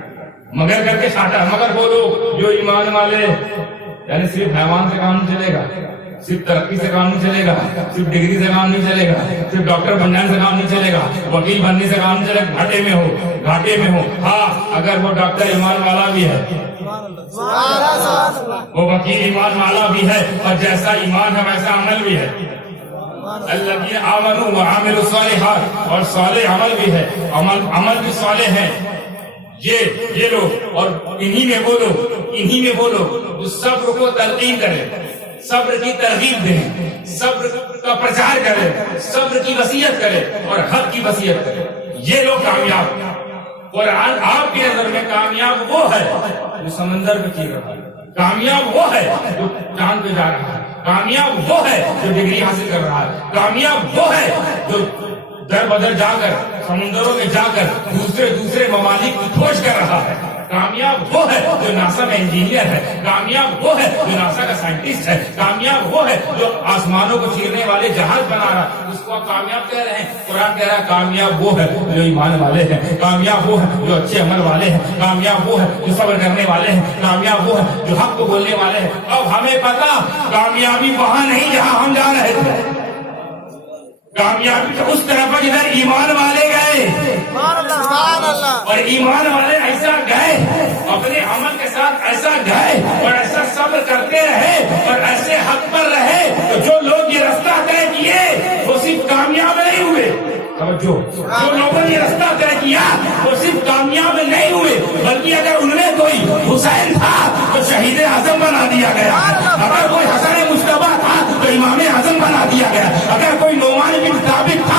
مگر کر کے چھاٹا، مگر بولو جو ایمان والے، یعنی صرف حیوان سے کام نہیں چلے گا، صرف ترقی سے کام نہیں چلے گا، صرف ڈگری سے کام نہیں چلے گا، صرف ڈاکٹر بن جانے سے کام نہیں چلے گا، وکیل بننے سے کام نہیں چلے گا، گھاٹے میں ہو۔ ہاں، اگر وہ ڈاکٹر ایمان والا بھی ہے، وہ وکیل ایمان والا بھی ہے، اور جیسا ایمان ہے ویسا عمل بھی ہے، الذین آمنوا وعملوا الصالحات، اور صالح عمل بھی ہے، عمل بھی صالح ہے۔ یہ لوگ، اور انہی میں بولو جو صبر کو تلقین کرے، صبر کی ترغیب دیں، صبر کا پرچار کرے، صبر کی وصیت کرے اور حق کی وصیت کرے، یہ لوگ کامیاب۔ اور آپ کی نظر میں کامیاب وہ ہے جو سمندر میں چل رہا ہے، کامیاب وہ ہے جو چاند پہ جا رہا ہے، کامیاب وہ ہے جو ڈگری حاصل کر رہا ہے، کامیاب وہ ہے جو در بدر جا کر سمندروں میں جا کر دوسرے ممالک کی کھوج کر رہا ہے، کامیاب وہ ہے جو ناسا میں انجینئر ہے، کامیاب وہ ہے جو ناسا کا سائنٹسٹ ہے، کامیاب وہ ہے جو آسمانوں کو چیرنے والے جہاز بنا رہا ہے، اس کو آپ کامیاب کہہ رہے ہیں۔ قرآن کہہ رہا ہے کامیاب وہ ہے جو ایمان والے ہیں، کامیاب وہ ہے جو اچھے عمل والے ہیں، کامیاب وہ ہے جو صبر کرنے والے ہیں، کامیاب وہ ہے جو حق کو بولنے والے ہیں۔ اب ہمیں پتا کامیابی وہاں نہیں جہاں ہم جا رہے تھے، کامیابی تو اس طرف جدھر ایمان والے گئے، اور ایمان والے ایسا گئے، اپنے عمل کے ساتھ ایسا گئے اور ایسا صبر کرتے رہے اور ایسے حق پر رہے، تو جو لوگ یہ رستہ طے کیے وہ صرف کامیاب نہیں ہوئے، جو لوگوں نے رستہ طے کیا وہ صرف کامیاب نہیں ہوئے، بلکہ اگر ان میں کوئی حسین تھا تو شہید اعظم بنا دیا گیا، اگر کوئی حسن مصطفیٰ تھا امام اعظم بنا دیا گیا، اگر کوئی نعمان بن ثابت تھا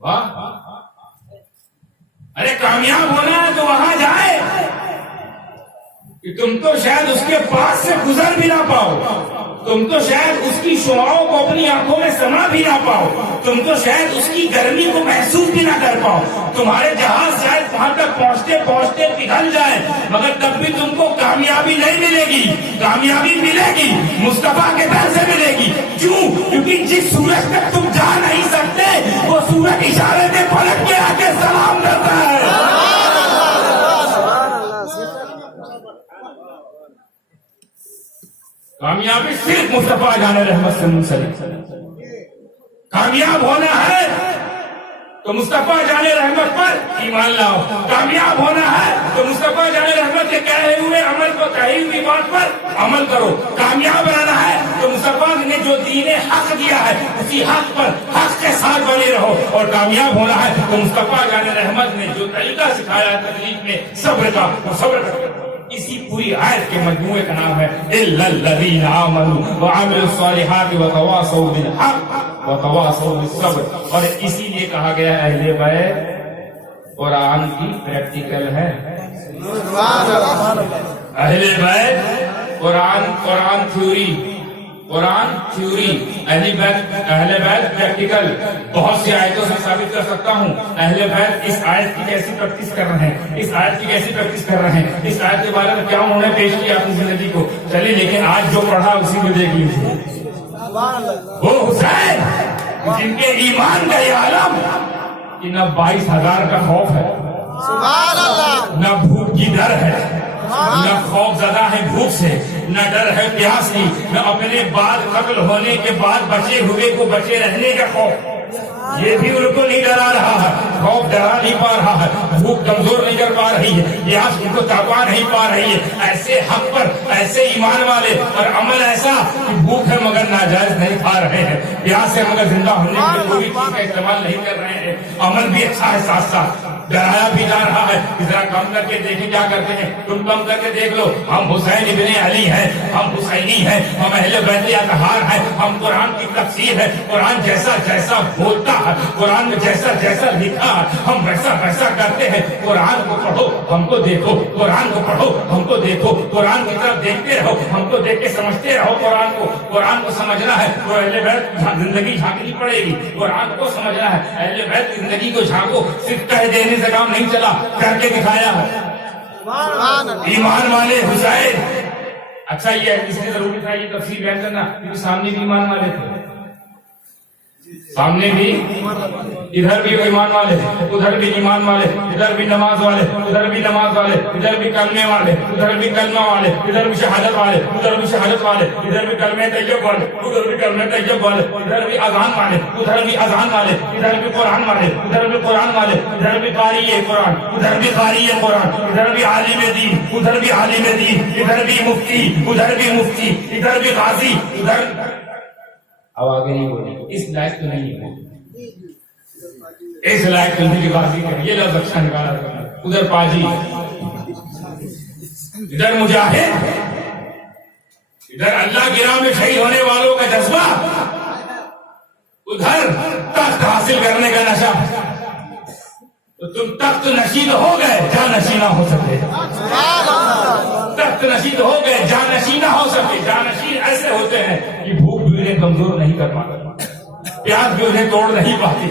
واہ، ارے کامیاب ہونا ہے تو وہاں جائے کہ تم تو شاید اس کے پاس سے گزر بھی نہ پاؤ، تم تو شاید اس کی شعاؤں کو اپنی آنکھوں میں سما بھی نہ پاؤ، تم تو شاید اس کی گرمی کو محسوس بھی نہ کر پاؤ، تمہارے جہاز شاید وہاں تک پہنچتے پہنچتے پگھل جائے، مگر تب بھی تم کو کامیابی نہیں ملے گی، کامیابی ملے گی مصطفیٰ کے در سے ملے گی۔ کیوں؟ کیونکہ جس سورج تک تم جا نہیں سکتے وہ سورج اشارے سے پلٹ کے آ کے سلام کرتا ہے۔ کامیابی صرف مصطفیٰ جان رحمت سے منسلک، کامیاب ہونا ہے تو مصطفیٰ جان رحمت پر ایمان لاؤ، کامیاب ہونا ہے تو مصطفیٰ جان رحمت کے کہے ہوئے عمل کو کہی ہوئی بات پر عمل کرو، کامیاب رہنا ہے تو مصطفیٰ نے جو دین حق دیا ہے اسی حق پر حق کے ساتھ بنے رہو، اور کامیاب ہونا ہے تو مصطفیٰ جان رحمت نے جو طریقہ سکھایا ہے تکلیف میں صبر کا، وہ صبر کرو۔ اسی پوری آیت کے مجموعے کا نام ہے اِلَّا الَّذِينَ آمَنُوا وَعَمِلُوا الصَّالِحَاتِ وَتَوَاصَوْا بِالْحَقِّ وَتَوَاصَوْا بِالصَّبْرِ۔ اور اسی لیے کہا گیا ہے اہل بیت قرآن کی پریکٹیکل ہے، اہل بیت قرآن تھیوری، اہل بیت پریکٹیکل۔ بہت سی آیتوں سے ثابت کر سکتا ہوں اہل بیت اس آیت کی کیسی پریکٹس کر رہے ہیں، اس آیت کی کیسی پریکٹس کر رہے ہیں، اس آیت کے بارے میں کیا انہوں نے پیش کیا اپنی زندگی کو۔ چلیے لیکن آج جو پڑھا اسی کو دیکھ لیجیے، وہ حسین جن کے ایمان کا یہ عالم کہ نہ 22,000 کا خوف ہے، نہ بھوک کی ڈر ہے، نہ خوف زدہ ہے بھوک سے، نہ ڈر ہے پیاس کی، نہ اپنے بعد قتل ہونے کے بعد بچے ہوئے کو بچے رہنے کا خوف، یہ بھی ان کو نہیں ڈرا رہا ہے، خوف ڈرا نہیں پا رہا ہے، بھوک کمزور نہیں کر پا رہی ہے، پیاس ان کو تڑپا نہیں پا رہی ہے۔ ایسے حق پر ایسے ایمان والے اور عمل ایسا کہ بھوک ہے مگر ناجائز نہیں کھا رہے ہیں، پیاس ہے مگر زندہ ہونے کے لیے کوئی چیز کا استعمال نہیں کر رہے ہیں، عمل بھی اچھا ہے، ساتھ ساتھ ڈرایا بھی جا رہا ہے۔ ذرا کم کر کے دیکھیں کیا کرتے ہیں، تم کم کر کے دیکھ لو، ہم حسین ابن علی ہیں، ہم حسینی ہیں، ہم اہل بیت اطہار ہیں، ہم قرآن کی تفسیر ہے، قرآن جیسا جیسا بولتا ہے، قرآن میں جیسا جیسا لکھا ہے ہم ویسا ویسا کرتے ہیں۔ قرآن کو پڑھو ہم کو دیکھو، قرآن کو پڑھو ہم کو دیکھو، قرآن کی طرف دیکھتے رہو، ہم کو دیکھ کے سمجھتے رہو۔ قرآن کو سمجھنا ہے تو اہل بیت زندگی جھانکنی پڑے گی، قرآن کو سمجھنا ہے، اہل بیت زندگی کو جھانکو، صرف کہہ دینے سے کام نہیں چلا، کر کے دکھایا ہے۔ ایمان والے حسین، اچھا یہ اس لیے ضروری تھا یہ تفصیل بیان کرنا کیونکہ سامنے بھی ایمان والے تھے، سامنے بھی ادھر بھی ایمان والے، ادھر بھی ایمان والے، ادھر بھی نماز والے، ادھر بھی نماز والے، ادھر بھی کلمے والے، ادھر بھی کلمہ والے، ادھر بھی شہادت والے، ادھر بھی شہادت والے، ادھر بھی کلمہ طیب والے، ادھر بھی کلمہ طیب والے، ادھر بھی اذان والے، ادھر بھی اذان والے، ادھر بھی قرآن والے، ادھر بھی قرآن والے، ادھر بھی قاری قرآن، ادھر بھی قاری قرآن، ادھر بھی عالم دین، ادھر بھی عالم دین، ادھر بھی مفتی، ادھر بھی مفتی، ادھر بھی غازی، ادھر اب آگے نہیں بولے، اس لائق تو نہیں ہے، اس لائق تو نہیں غازی کریں، یہ لفظ اچھا نکالا، ادھر پاجی، ادھر مجاہد، ادھر اللہ کی راہ میں شہید ہونے والوں کا جذبہ، ادھر تخت حاصل کرنے کا نشہ، تو تم تخت نشین ہو گئے جہاں نشینہ ہو سکے، تخت نشین ہو گئے جہاں نشینہ ہو سکے، جہاں نشین ایسے ہوتے ہیں کہ بھوک بھی انہیں کمزور نہیں کر پاتا، پیاس بھی انہیں توڑ نہیں پاتی،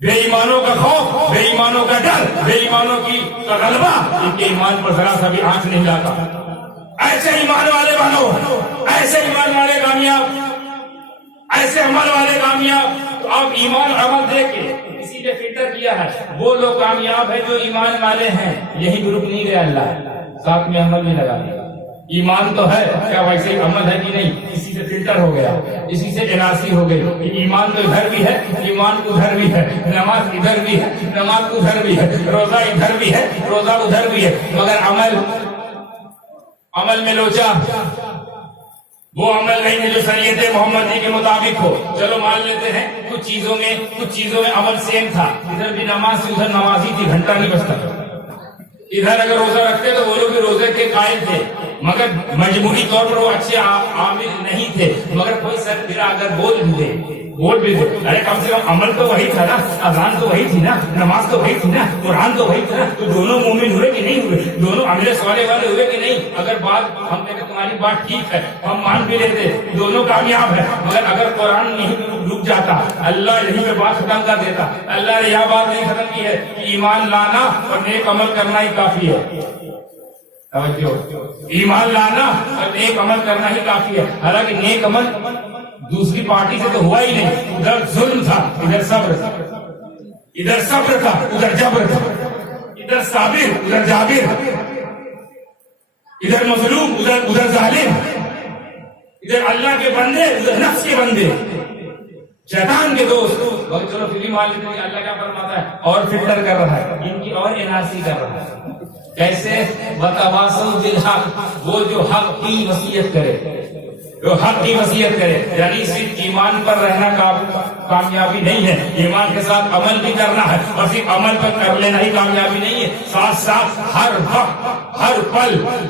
بے ایمانوں کا خوف، بے ایمانوں کا ڈر، بے ایمانوں کی غلبہ ان کے ایمان پر ذرا سا بھی آنچ نہیں لاتا۔ ایسے ایمان والے بنو، ایسے ایمان والے کامیاب، ایسے عمل والے کامیاب۔ تو آپ ایمان عمل دیکھ کے اسی نے فلٹر کیا ہے، وہ لوگ کامیاب ہیں جو ایمان والے ہیں، یہی گروپ نہیں گیا اللہ، ساتھ میں عمل بھی لگا دیا۔ ایمان تو ہے کیا ویسے عمل ہے کہ نہیں، اسی سے فلٹر ہو گیا، اسی سے اناسی ہو گئی کہ ایمان تو ادھر بھی ہے، ایمان ادھر بھی ہے، نماز ادھر بھی ہے، نماز ادھر بھی ہے، روزہ ادھر بھی ہے، روزہ ادھر بھی ہے، مگر عمل میں لوچا، وہ عمل نہیں ہے جو شریعت محمدی کے مطابق ہو۔ چلو مان لیتے ہیں کچھ چیزوں میں عمل سیم تھا، ادھر بھی نماز تھی، ادھر نمازی تھی، گھنٹہ نہیں بجتا، ادھر اگر روزہ رکھتے تو وہ لوگ بھی روزے کے قائل تھے، مگر مجموعی طور پر وہ اچھے عامل نہیں تھے، مگر کوئی سر پھرا اگر بول بھی دے بول بھی ارے کم سے کم عمل تو وہی تھا نا, اذان تو وہی تھی نا, نماز تو وہی تھی نا, قرآن تو وہی تھا نا, تو دونوں مومن ہوئے کہ نہیں ہوئے, دونوں عامل صالح والے ہوئے کہ نہیں. اگر بات ہم نے تمہاری بات ٹھیک ہے ہم مان بھی لیتے, دونوں کامیاب ہے, مگر اگر قرآن نہیں رک جاتا اللہ یہیں پہ بات ختم کر دیتا. اللہ نے یہ بات نہیں ختم کی ہے کہ ایمان لانا اور نیک عمل کرنا ہی کافی ہے. ایمان لانا اور نیک عمل کرنا ہی کافی ہے. حالانکہ نیک عمل دوسری پارٹی سے تو ہوا ہی نہیں, ادھر ظلم تھا ادھر صبر تھا, ادھر صبر تھا ادھر جبر تھا, ادھر صابر ادھر جابر, ادھر مظلوم ادھر ظالم, ادھر اللہ کے بندے ادھر نفس کے بندے, شیطان کے دوست. چلو فری مان لیتے ہیں اللہ کیا فرماتا ہے, اور فلٹر کر رہا ہے ان کی اور انعاصی کر رہا ہے. کیسے؟ وتواصوا بالحق, وہ جو حق کی وصیت کرے, جو حق کی وصیت کرے. یعنی صرف ایمان پر رہنا کامیابی نہیں ہے, ایمان کے ساتھ عمل بھی کرنا ہے, اور صرف عمل پر کر لینا ہی کامیابی نہیں ہے. ساتھ ساتھ ہر وقت, ہر پل,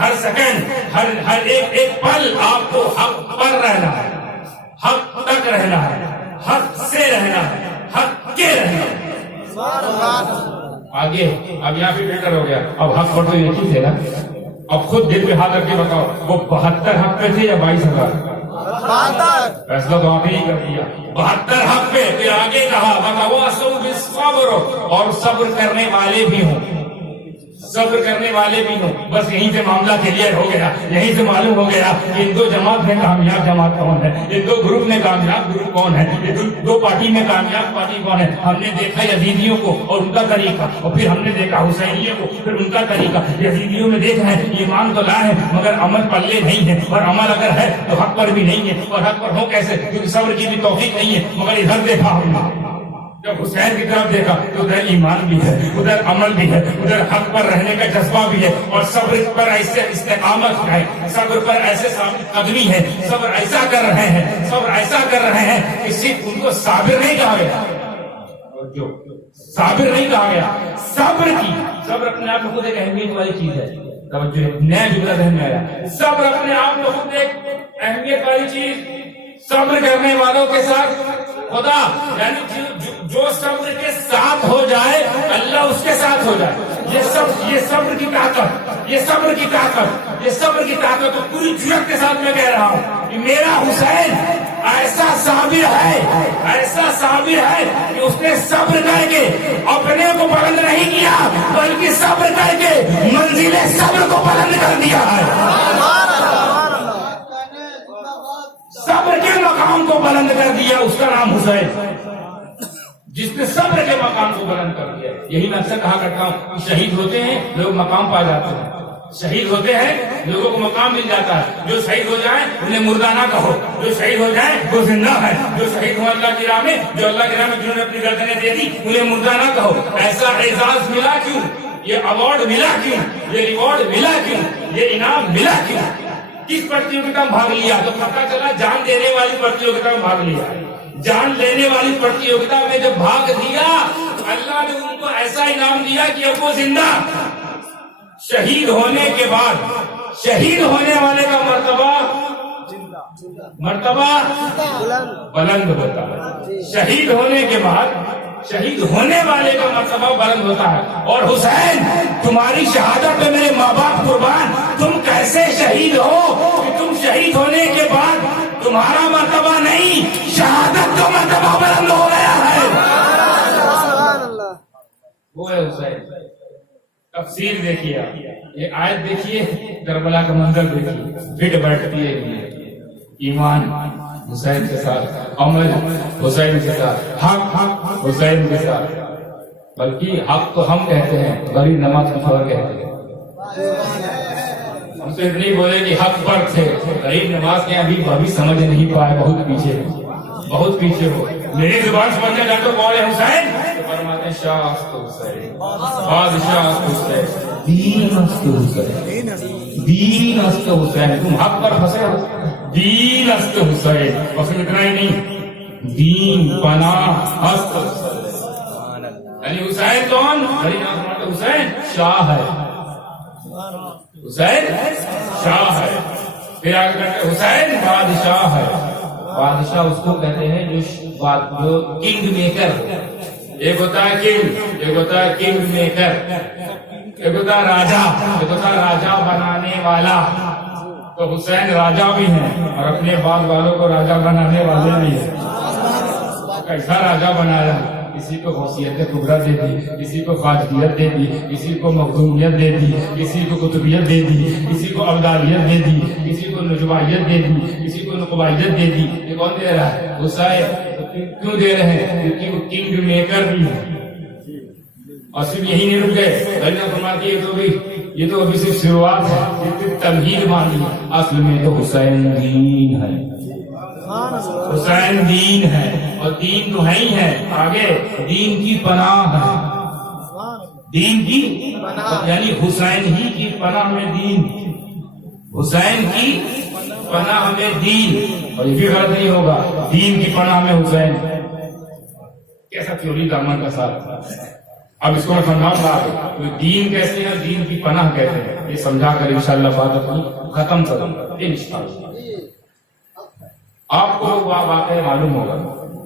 ہر سیکنڈ, ہر ایک پل آپ کو حق پر رہنا ہے, حق تک رہنا ہے, حق سے رہنا ہے, حق کے رہنا ہے. آگے اب یہاں بھی فلٹر ہو گیا. اب حق پر تو ایک ہی تھے نا. اب خود دل پہ ہاتھ رکھ کے بتاؤ وہ 72 حق پہ تھے یا 22,000؟ فیصلہ تو آپ ہی کر دیا. 72 حق پہ. پھر آگے کہا وتواصوا بالصبر, اور صبر کرنے والے بھی ہوں, صبر کرنے والے بھی ہوں. بس یہیں سے معاملہ کلیئر ہو گیا, یہیں سے معلوم ہو گیا کہ دو جماعت میں کامیاب جماعت کون ہے, یہ دو گروپ میں کامیاب گروپ کون ہے, یہ دو پارٹی میں کامیاب پارٹی کون ہے. ہم نے دیکھا یزیدیوں کو اور ان کا طریقہ, اور پھر ہم نے دیکھا حسینیوں کو پھر ان کا طریقہ. یزیدیوں میں دیکھ رہے ہیں ایمان تو لائے ہیں مگر عمل پلے نہیں ہے, اور عمل اگر ہے تو حق پر بھی نہیں ہے, اور حق پر ہو کیسے کیونکہ صبر کی بھی توفیق نہیں ہے. مگر ادھر دیکھا ہم نے, جب حسین کی طرف دیکھا تو ادھر ایمان بھی ہے, ادھر عمل بھی ہے, ادھر حق پر رہنے کا جذبہ بھی ہے, اور صبر پر ایسے استقامت ہے, صبر پر ایسے ثابت قدمی ہے, صبر ایسا کر رہے ہیں, صبر ایسا کر رہے ہیں کہ صرف ان کو صابر نہیں کہا گیا, جو صابر نہیں کہا گیا, صبر کی. صبر اپنے آپ میں خود ایک اہمیت والی چیز ہے. توجہ, نیا جملہ ذہن میں آیا, صبر اپنے آپ میں خود ایک اہمیت والی چیز. صبر کرنے والوں کے ساتھ خدا, یعنی جو صبر کے ساتھ ہو جائے اللہ اس کے ساتھ ہو جائے. یہ صبر کی طاقت, یہ صبر کی طاقت, یہ صبر کی طاقت. پوری جرأت کے ساتھ میں کہہ رہا ہوں کہ میرا حسین ایسا صابر ہے, ایسا صابر ہے کہ اس نے صبر کر کے اپنے کو بلند نہیں کیا بلکہ صبر کر کے منزل صبر کو بلند کر دیا ہے. صبر کے مقام کو بلند کر دیا, اس کا نام حسین, جس نے صبر کے مقام کو بلند کر دیا. یہی میں اکثر کہا کرتا ہوں کہ شہید ہوتے ہیں لوگ مقام پا جاتے ہیں, شہید ہوتے ہیں لوگوں کو مقام مل جاتا ہے. جو شہید ہو جائیں انہیں مردہ نہ کہو, جو شہید ہو جائیں وہ زندہ ہے. جو شہید ہو اللہ کی راہ میں, جو اللہ کی راہ میں جنہوں نے اپنی گردنیں دے دی انہیں مردہ نہ کہو. ایسا اعزاز ملا کیوں, یہ ایوارڈ ملا کیوں, یہ ریوارڈ ملا کیوں, یہ انعام ملا کیوں, کس پرتیوگتا میں بھاگ لیا؟ تو پتا چلا جان دینے والی پرتیوگتا میں بھاگ لیا. جان لینے والی پرتیوگتا میں جب بھاگ دیا اللہ نے ان کو ایسا انعام دیا کہ اب وہ زندہ. شہید ہونے کے بعد شہید ہونے والے کا مرتبہ بلند ہوتا ہے. شہید ہونے کے بعد شہید ہونے والے کا مرتبہ بلند ہوتا ہے. اور حسین تمہاری شہادت پہ میرے ماں باپ قربان, تم کیسے شہید ہو کہ تم شہید ہونے کے بعد تمہارا مرتبہ نہیں شہادت کا مرتبہ بلند ہو گیا ہے. وہ ہے حسین. تفسیر دیکھیے, یہ آیت دیکھیے, کربلا کا منظر دیکھیے, پھر بیٹھتی ہے ایمان حسین کے ساتھ, عمل حسین کے ساتھ, حق حسین کے ساتھ. بلکہ حق تو ہم کہتے ہیں, غریب نماز کچھ اور کہتے ہیں. ہم صرف نہیں بولے کہ حق پر تھے, غریب نماز کے ابھی سمجھ نہیں پائے, بہت پیچھے بہت پیچھے ہو. میری زبان سمجھنے جاتے کون ہے حسین, فرماتے ہیں شاہ است حسین, بادشاہ است حسین, دین است حسین, دین است حسین. تم حق پر پھنسے ہو, دین است حسین. بس اتنا ہی نہیں, دین پناہ است حسین. یعنی حسین کون؟ حسین شاہ ہے, حسین شاہ ہے. پھر آگے کہتے حسین بادشاہ ہے, بادشاہ اس کو کہتے ہیں جو کنگ میکر. ایک ہوتا ہے کنگ، ایک ہوتا ہے کنگ میکر، ایک ہوتا ہے راجا، ایک ہوتا ہے راجا بنانے والا. تو حسین راجا بھی ہیں اور اپنے بعد والوں کو راجا بنانے والے بھی ہیں. کیسا راجا بنایا؟ کسی کو غوثیت کبریٰ دے دی، کسی کو خواجگیت دے دی، کسی کو مخدومیت دے دی، کسی کو قطبیت دے دی، کسی کو ابدالیت دے دی، کسی کو نجوائیت دے دی، کسی کو نقبائیت دے دی. یہ کون دے رہا ہے؟ حسین. کیوں دے رہے ہیں؟ کیونکہ وہ کنگ میکر بھی ہے. اور صرف یہی نہیں رک گئے، بلکہ فرماتی ہے یہ تو ابھی صرف شروعات ہے، یہ صرف تمہید مانی ہے. اصل میں تو حسین دین ہے، حسین دین ہے، اور دین تو ہے ہی ہے. آگے دین کی پناہ ہے، دین کی یعنی حسین ہی کی پناہ میں دین، حسین کی پناہ میں دین. اور یہ بھی غلط نہیں ہوگا، دین کی پناہ میں حسین. کیسا تھیوری دامن کا ساتھ. اب اس کو میں سمجھاؤں گا دین کیسے ہے، دین کی پناہ کیسے ہے، یہ سمجھا کر انشاءاللہ بات اپنی ختم کروں گا انشاءاللہ. آپ کو واقعہ معلوم ہوگا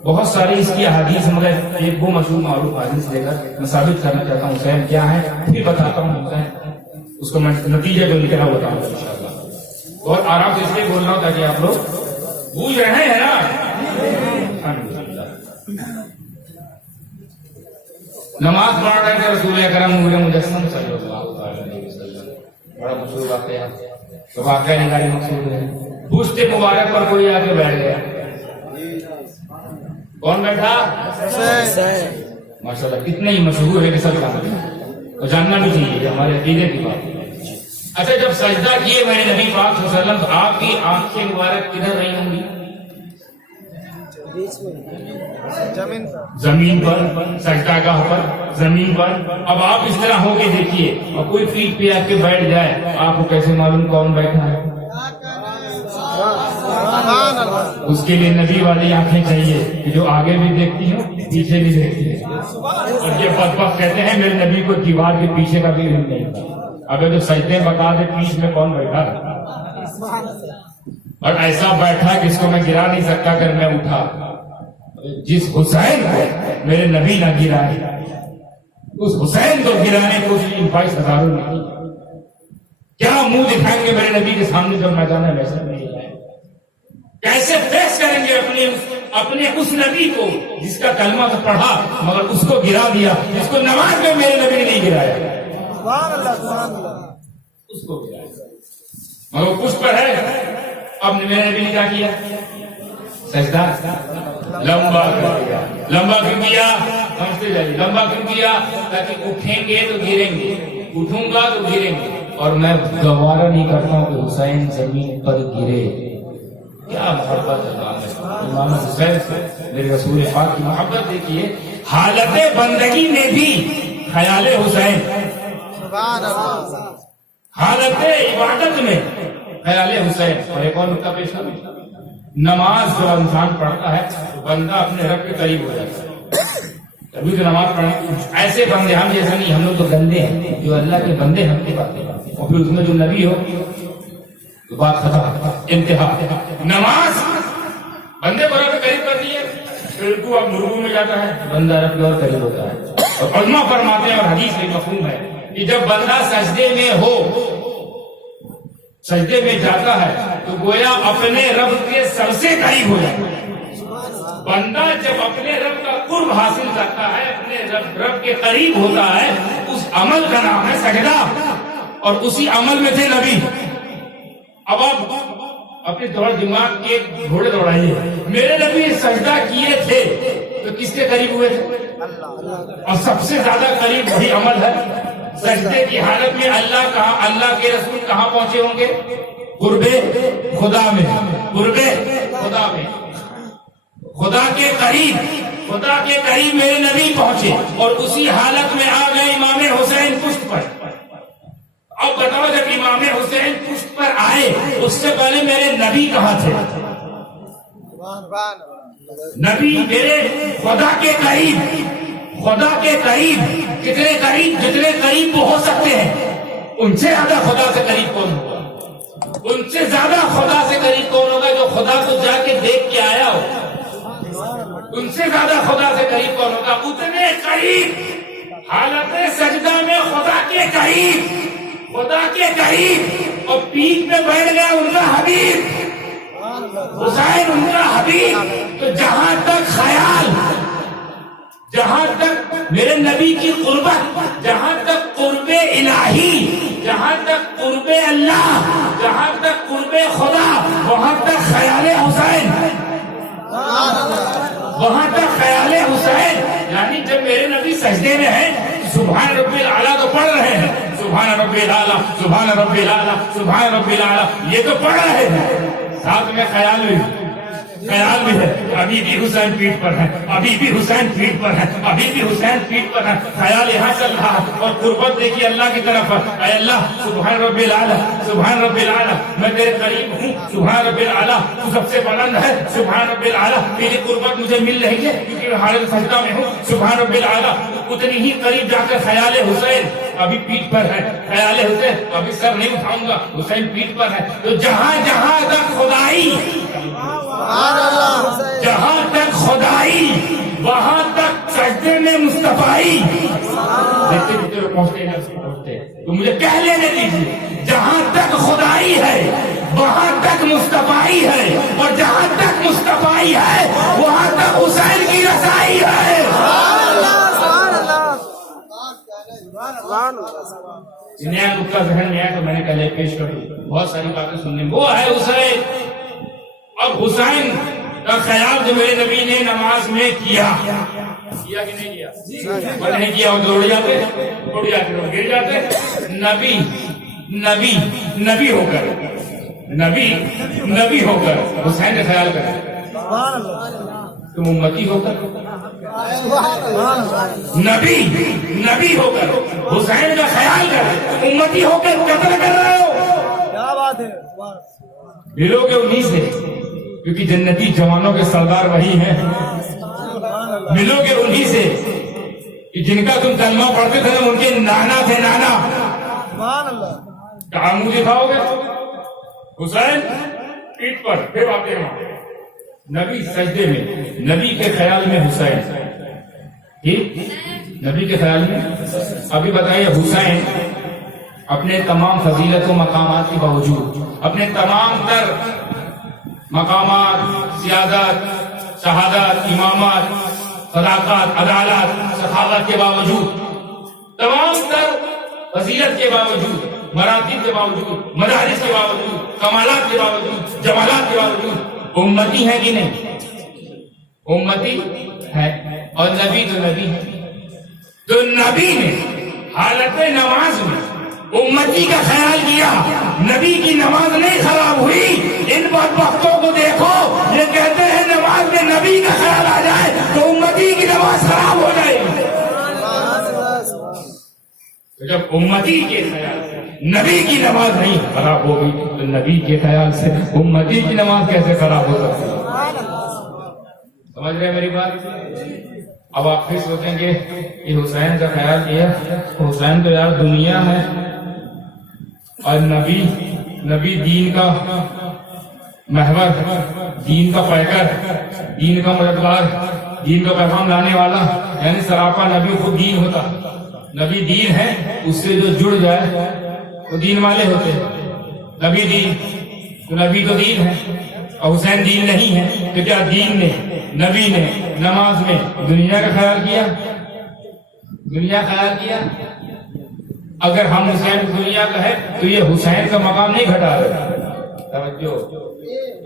بہت ساری اس کی احادیث، مگر ایک وہ مشہور معروف حدیث لے کر میں ثابت کرنا چاہتا ہوں حسین کیا ہے، پھر بتاتا ہوں حسین. اس کو میں نتیجہ جو نکلا بتاؤں گا انشاءاللہ. اور آرام سے اس لیے بول رہا ہوں تاکہ آپ لوگ بوجھ رہے ہیں نا. نماز پڑھ رہے تھے رسول اکرم نور مجسم صلی اللہ علیہ وسلم. بڑا مشہور واقعہ ہے، تو واقعہ نگاری مقصود ہے. پشت مبارک پر کوئی آ کے بیٹھ گیا. کون بیٹھا؟ ماشاءاللہ کتنے ہی مشہور ہے کہ سب جانتے ہیں اور جاننا بھی چاہیے، ہمارے عقیدے کی بات ہے. اچھا جب سجدہ کیے میرے نبی پاک صلی اللہ علیہ وسلم تو آپ کی آنکھیں مبارک کدھر رہی ہوں گی؟ زمین پر، سجدہ گاہ پر، زمین پر. اب آپ اس طرح ہو کے دیکھیے اور کوئی پیٹ پہ آ کے بیٹھ جائے، آپ کو کیسے معلوم کون بیٹھا ہے؟ اس کے لیے نبی والی آنکھیں چاہیے کہ جو آگے بھی دیکھتی ہوں پیچھے بھی دیکھتی ہے. اور یہ بدبخت کہتے ہیں میرے نبی کو دیوار کے پیچھے کا بھی علم نہیں تھا. اب جو سجدے بتا دے پیچھے میں کون بیٹھا ہے، اور ایسا بیٹھا کہ اس کو میں گرا نہیں سکتا اگر میں اٹھا. جس حسین کو میرے نبی نہ گرائے، اس حسین کو گرانے کو 22,000 نے کیا منہ دکھائیں گے میرے نبی کے سامنے جب میدان ہے ویسے نہیں جائے. کیسے فیس کریں گے اپنے اس نبی کو جس کا کلمہ تو پڑھا مگر اس کو گرا دیا، جس کو نماز میں میرے نبی نے نہیں گرایا، اس کو گرایا مگر کچھ پر ہے. اب میرے نبی نے کیا کیا؟ سجدہ لمبا کر دیا. لمبا کیوں کیا؟ سمجھتے جائیے. لمبا کیوں کیا؟ تاکہ اٹھیں گے تو گریں گے، اٹھوں گا تو گریں گے، اور میں گوارا نہیں کرتا ہوں کہ حسین زمین پر گرے. کیا محبت ہے امام حسین سے، میرے رسول پاک کی محبت دیکھیے. حالت بندگی میں بھی خیال حسین، حالت عبادت میں خیال حسین. اور ایک اور نقطہ پیش کروں، نماز جو انسان پڑھتا ہے تو بندہ اپنے رب کے قریب ہو جاتا ہے. تبھی تو نماز پڑھیں. ایسے بندے ہم جیسا نہیں، ہم لوگ تو گندے ہیں. جو اللہ کے بندے ہم کی باتیں کرتے ہیں اور پھر اس میں جو نبی ہو تو بات ختم، انتہا. نماز بندے کو رب کے قریب کرتی ہے، پھر تو اب مرغو میں جاتا ہے بندہ رب کے اور قریب ہوتا ہے. اور علماء فرماتے ہیں اور حدیث میں مفہوم ہے کہ جب بندہ سجدے میں ہو، سجدے میں جاتا ہے تو گویا اپنے رب کے سب سے قریب ہو جاتا ہے. بندہ جب اپنے رب کا قرب حاصل کرتا ہے، اپنے رب کے قریب ہوتا ہے، اس عمل کا نام ہے سجدہ. اور اسی عمل میں تھے نبی. اب آپ اپنے دماغ کے گھوڑے دوڑائیے. میرے نبی سجدہ کیے تھے تو کس کے قریب ہوئے تھے؟ اور سب سے زیادہ قریب وہی عمل ہے. سجدے کی حالت میں اللہ کے رسول کہاں پہنچے ہوں گے؟ قرب خدا میں، قرب خدا میں، خدا کے قریب میرے نبی پہنچے اور اسی حالت میں آ گئے امام حسین پشت پر. اب بتاؤ جب امام حسین پشت پر آئے اس سے پہلے میرے نبی کہاں تھے؟ نبی میرے خدا کے قریب جتنے قریب وہ ہو سکتے ہیں ان سے زیادہ خدا سے قریب کون ہوگا؟ ان سے زیادہ خدا سے قریب کون ہوگا جو خدا کو جا کے دیکھ کے آیا ہو؟ ان سے زیادہ خدا سے قریب کون ہوگا؟ اتنے قریب حالت سجدہ میں خدا کے قریب، خدا کے قریب، اور پیٹھ میں بیٹھ گیا ان کا حبیب حسین، ان کا حبیب۔ تو جہاں تک خیال، جہاں تک میرے نبی کی قربت، جہاں تک قرب الہی، جہاں تک قرب اللہ، جہاں تک قرب خدا، وہاں تک خیال حسین، وہاں تک خیال حسین۔ یعنی جب میرے نبی سجدے میں ہیں، سبحان رب الاعلیٰ تو پڑھ رہے ہیں، سبحان رب الاعلیٰ، سبحان رب الاعلیٰ، سبحان رب الاعلیٰ، یہ تو پڑھ رہے ہیں، ساتھ میں خیال بھی ہے، ابھی بھی حسین پیٹھ پر ہے، ابھی بھی حسین پیٹھ پر ہے، ابھی بھی حسین پیٹھ پر ہے، خیال یہاں چل رہا ہے، اور قربت دیکھیے اللہ کی طرف، اے اللہ سبحان رب الاعلیٰ، سبحان رب الاعلیٰ، میں تیرے قریب ہوں، سبحان رب الاعلیٰ، تو سب سے بلند ہے، سبحان رب الاعلیٰ، تیری قربت مجھے مل رہی ہے کیونکہ حالت سجدہ میں ہوں، سبحان رب الاعلیٰ، اتنی ہی قریب جا کر خیال حسین ابھی پیٹھ پر ہے، خیال حسین ابھی سر نہیں اٹھاؤں گا، حسین پیٹھ پر ہے۔ تو جہاں جہاں تک خدائی، جہاں تک خدائی، وہاں تک سجدے میں مصطفائی، پہنچتے تو مجھے کہہ لینے دیجیے، جہاں تک خدائی ہے وہاں تک مصطفائی ہے، اور جہاں تک مصطفائی ہے وہاں تک حسین کی رسائی ہے۔ نیا نقطہ ذہن میں ہے تو میں نے پہلے پیش کر دوں، بہت ساری باتیں سننے میں، وہ ہے حسین۔ اب حسین کا خیال جو میرے نبی نے نماز میں کیا کہ نہیں کیا؟ نہیں کیا، وہ دوڑ جاتے، گر جاتے۔ نبی ہو کر حسین کا خیال کرے، تم امتی ہو کر، نبی ہو کر حسین کا خیال کر، امتی ہو کر قتل کر رہے ہو، کیا بات ہے؟ ملو گے انہیں سے، کیونکہ جنتی جوانوں کے سردار وہی ہیں، ملو گے انہیں سے کہ جن کا تم کلمہ پڑھتے تھے، ان کے نانا تھے، نانا۔ کہاں منہ دکھاؤ گے؟ حسین پیٹھ پر، پھر آتے ہیں نبی سجدے میں، نبی کے خیال میں حسین، نبی کے خیال میں۔ ابھی بتائیے، حسین اپنے تمام فضیلت و مقامات کے باوجود، اپنے تمام تر مقامات، سیادت، شہادت، امامت، صداقت، عدالت، سخاوت کے باوجود، تمام تر فضیلت کے باوجود، مراتب کے باوجود، مدارس کے باوجود، کمالات کے باوجود، جمالات کے باوجود امتی ہے کہ نہیں؟ امتی ہے، اور نبی تو نبی ہے۔ تو نبی نے حالت نماز میں امتی کا خیال کیا، نبی کی نماز نہیں خراب ہوئی۔ ان بدبختوں کو دیکھو، یہ کہتے ہیں نماز میں نبی کا خیال آ جائے تو امتی کی نماز خراب ہو جائے گی۔ تو جب امتی کے خیال سے نبی کی نماز نہیں خراب ہوگی تو نبی کے خیال سے امتی کی نماز کیسے خراب ہو سکتی ہے؟ سمجھ رہے ہیں میری بات؟ اب آپ پھر سوچیں گے کہ حسین کا خیال کیا، حسین تو یار دنیا ہے، اور نبی دین کا محور، دین کا پیکر، دین کا مددگار، دین کا پیغام لانے والا، یعنی سراپا نبی خود دین ہوتا۔ نبی دین ہے، اس سے جو جڑ جائے وہ دین والے ہوتے ہیں۔ نبی دین تو نبی تو دین ہے، اور حسین دین نہیں ہے، تو کیا دین نے، نبی نے نماز میں دنیا کا خیال کیا؟ دنیا خیال کیا؟ اگر ہم حسین دنیا کا ہے تو یہ حسین کا مقام نہیں گھٹا رہے۔ توجہ،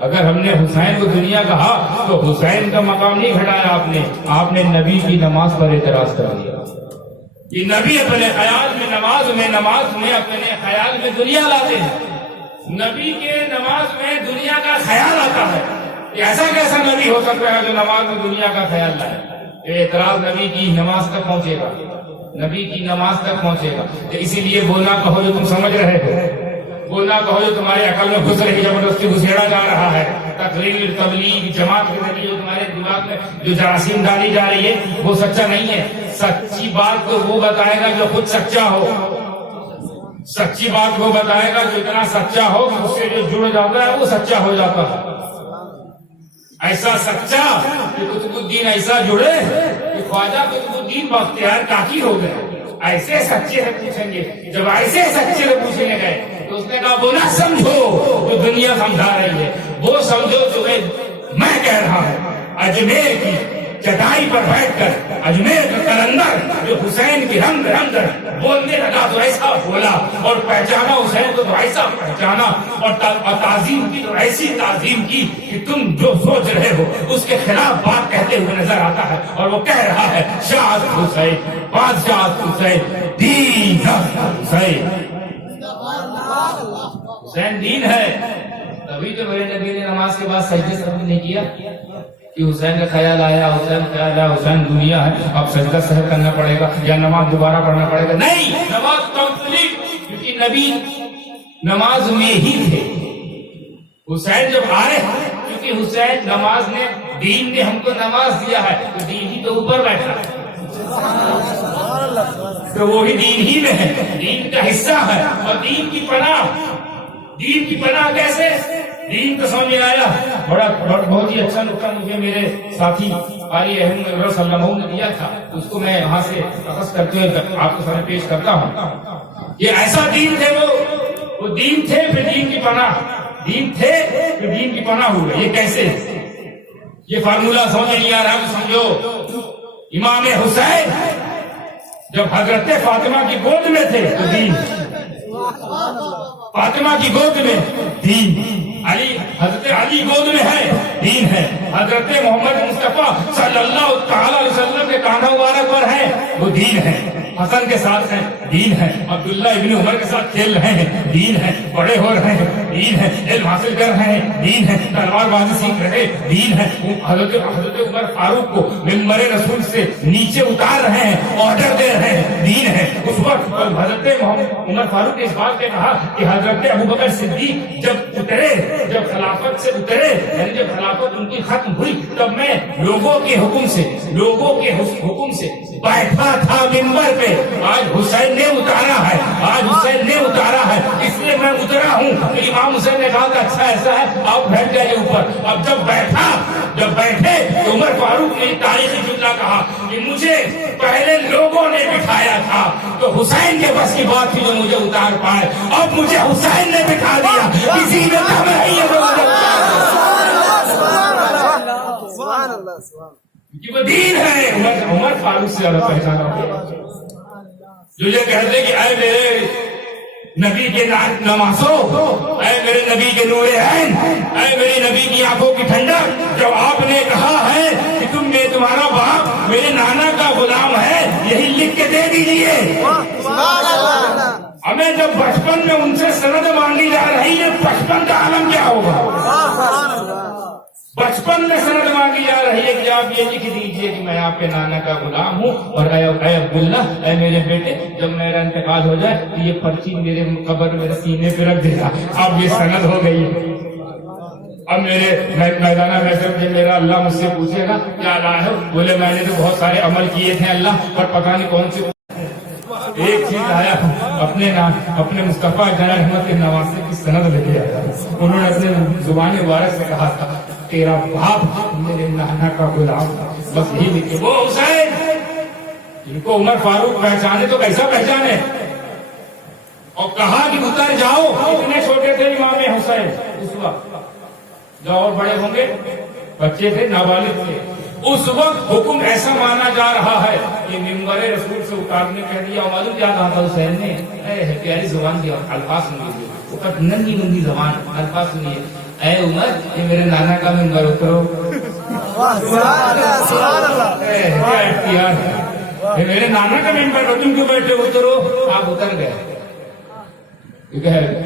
اگر ہم نے حسین کو دنیا کہا تو حسین کا مقام نہیں گھٹایا آپ نے نبی کی نماز پر اعتراض کر دیا۔ یہ نبی اپنے خیال میں نماز میں اپنے خیال میں دنیا لاتے ہیں۔ نبی کے نماز میں دنیا کا خیال آتا ہے، ایسا کیسا نبی ہو سکتا ہے جو نماز میں دنیا کا خیال لائے؟ یہ اعتراض نبی کی نماز تک پہنچے گا، نبی کی نماز تک پہنچے گا۔ اسی لیے بولنا کہو جو تم سمجھ رہے ہو، بولنا کہو جو تمہارے عقل میں گھس رہی، زبردستی گھسیڑا جا رہا ہے، تقریر، تبلیغ، جماعت کے ذریعے جو تمہارے دماغ میں جو جراثیم ڈالی جا رہی ہے وہ سچا نہیں ہے۔ سچی بات تو وہ بتائے گا جو خود سچا ہو۔ سچی بات وہ بتائے گا جو اتنا سچا ہو کہ اس سے جو جڑ جاتا ہے وہ سچا ہو جاتا ہے. ایسا سچا کہ قطب الدین ایسا جڑے کہ خواجہ قطب الدین بختیار کاکی ہو گئے. ایسے سچے سے پوچھیں گے. جب ایسے سچے سے پوچھنے گئے تو اس نے کہا وہ نہ سمجھو جو دنیا سمجھا رہی ہے, وہ سمجھو جو میں کہہ رہا ہوں. اجمیر کی چٹائی پر بیٹھ کر اجمیر کا قلندر جو حسین کی رنگ رنگ بولنے لگا تو ایسا بولا, اور پہچانا حسین کو تو ایسا پہچانا, اور تعظیم کی تو ایسی تعظیم کی کہ تم جو سوچ رہے ہو اس کے خلاف بات کہتے ہوئے نظر آتا ہے. اور وہ کہہ رہا ہے شاہ حسین, بادشاہ حسین, دین حسین. حسین دین ہے. تبھی تو میرے نبی نے نماز کے بعد سجدے سے نہیں کیا کہ حسین کا خیال آیا, حسین دنیا ہے, اب سجدہ سہر کرنا پڑے گا یا نماز دوبارہ پڑھنا پڑے گا. نہیں, نماز کمپلیٹ, کیونکہ نبی نماز میں ہی تھے. حسین جب آئے, کیونکہ حسین نماز نے, دین نے ہم کو نماز دیا ہے تو دین ہی تو اوپر بیٹھا ہے, تو وہی دین ہی میں ہے, دین کا حصہ ہے. اور دین کی پناہ کیسے؟ دین کو سمجھ میں آیا. بہت ہی اچھا نقطہ مجھے میرے ساتھی قاری احمد صلی اللہ علیہ وسلم نے دیا تھا, اس کو میں وہاں سے اخذ کرتے ہوئے آپ کے سامنے پیش کرتا ہوں. یہ ایسا دین تھے, وہ دین تھے پھر دین کی پناہ, دین تھے پھر دین کی پناہ ہوئے. یہ کیسے؟ یہ فارمولہ سمجھ نہیں آ رہا تو سمجھو. امام حسین جب حضرت فاطمہ کی گود میں تھے تو دین, فاطمہ کی گود میں دین, حضرت علی گود میں ہے دین ہے, حضرت محمد مصطفیٰ صلی اللہ تعالی علیہ وسلم کے کانھا مبارک پر ہے وہ دین ہے, حسن کے ساتھ ہیں دین ہے, عبداللہ ابن عمر کے ساتھ کھیل رہے ہیں دین ہے, بڑے ہو رہے ہیں دین ہے, علم حاصل کر رہے ہیں دین ہے, تلوار بازی سیکھ رہے دین ہے, حضرت عمر فاروق کو ممبر رسول سے نیچے اتار رہے ہیں, آرڈر دے رہے ہیں دین ہے. اس وقت حضرت عمر فاروق نے اس بات پہ کہا کہ حضرت ابوبکر صدیق جب اترے, جب خلافت سے اترے, یعنی جب خلافت ان کی ختم ہوئی تب میں لوگوں کے حکم سے بیٹھا تھا ممبر پہ. آج حسین نے اتارا ہے, اس لیے میں اترا ہوں. امام حسین نے کہا کہ اچھا ایسا ہے آپ بیٹھ جائیے اوپر. اب جب بیٹھے تو عمر فاروق نے تاریخی جملہ کہا کہ مجھے پہلے لوگوں نے بٹھایا تھا تو حسین کے بس کی بات تھی جو مجھے اتار پائے, اب مجھے حسین نے بٹھا دیا, کسی میں دم نہیں ہے کہ وہ دین ہے. عمر فاروق سے زیادہ پہچانا ہو جو یہ کہتے کہ اے میرے نبی کے نمازوں, اے میرے نبی کے نور عین, اے میرے نبی کی آنکھوں کی ٹھنڈک, جب آپ نے کہا ہے کہ تمہارا باپ میرے نانا کا غلام ہے, یہی لکھ کے دے دیجیے. ہمیں جب بچپن میں ان سے سند مانگی جا رہی ہے, بچپن کا عالم کیا ہوگا؟ بچپن میں سند مانگی جا رہی ہے کہ آپ یہ لکھ دیجئے کہ میں آپ کے نانا کا غلام ہوں, اور اے عبداللہ, اے میرے بیٹے, جب میرا انتقال ہو جائے تو یہ پرچی میرے قبر میرے سینے پہ رکھ دینا. اب یہ سند ہو گئی. اب میرے میدانہ محشر میں میرا اللہ مجھ سے پوچھے گا کیا لایا ہے, بولے میں نے تو بہت سارے عمل کیے تھے اللہ, پر پتہ نہیں کون سے ایک چیز آیا, اپنے مصطفیٰ جان احمد کے نواسے کی سند لے کے آیا. انہوں نے اپنے زبان مبارک سے کہا تھا تیرا باپ میرے نانا کا غلام, بس یہی لکھے. وہ حسین ان کو عمر فاروق پہچانے تو کیسا پہچانے, اور کہا کہ اتر جاؤ. اتنے چھوٹے تھے امام حسین اس وقت, جو اور بڑے ہوں گے بچے تھے, نابالغ تھے. اس وقت حکم ایسا مانا جا رہا ہے کہ ممبر رسول سے اتارنے کہہ دیا. معلوم کیا کہا تھا حسین نے؟ پیاری زبان کی الفاظ سنیے, ننگی ننگی زبان, الفاظ سنیے. اے عمر, یہ میرے نانا کا ممبر اترو. کیا اختیار ہے, میرے نانا کا ممبر پر تم کیوں بیٹھے, اترو. آپ اتر گئے.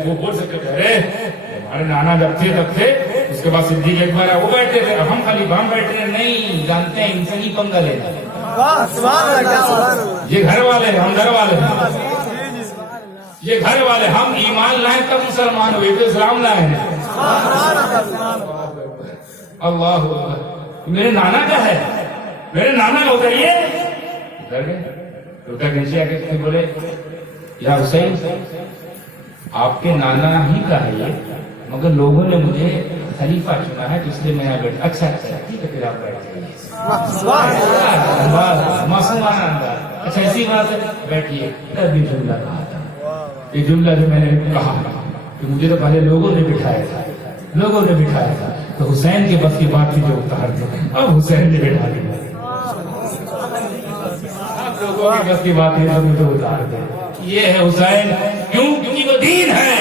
وہ بول سکتے تھے ہمارے نانا جب تھے تب تھے, اس کے بعد صدیق اکبر وہ بیٹھے تھے, ہم خلیفہ ہم بیٹھے ہیں. نہیں جانتے ہیں ان سے نہیں پنگا لینا. یہ گھر والے ہیں, ہم گھر والے ہیں, یہ گھر والے. ہم ایمان لائے تب مسلمان ہوئے, تو اسلام لائے ہیں. اللہ, میرے نانا کا ہے, میرے نانا کا اتریے. اتر گئے, اتر نیچے آ کے بولے یا حسین آپ کے نانا ہی کا ہے یہ، مگر لوگوں نے مجھے خلیفہ چنا ہے تو اس لیے میں یہاں بیٹھا. اچھا ٹھیک ہے، پھر آپ بیٹھ جائیے. معصومانہ انداز. اچھا ایسی بات ہے، بیٹھیے. تب یہ جملہ کہا تھا، یہ جملہ جو میں نے کہا کہ مجھے تو پہلے لوگوں نے بٹھایا تھا تو حسین کے بس کی بات تھی جو اتار دو. اب حسین نے بٹھا دیا. اب لوگوں کی بس کی بات ہے تو مجھے اتار دے. یہ ہے حسین. کیوں؟ کیونکہ وہ دین ہے.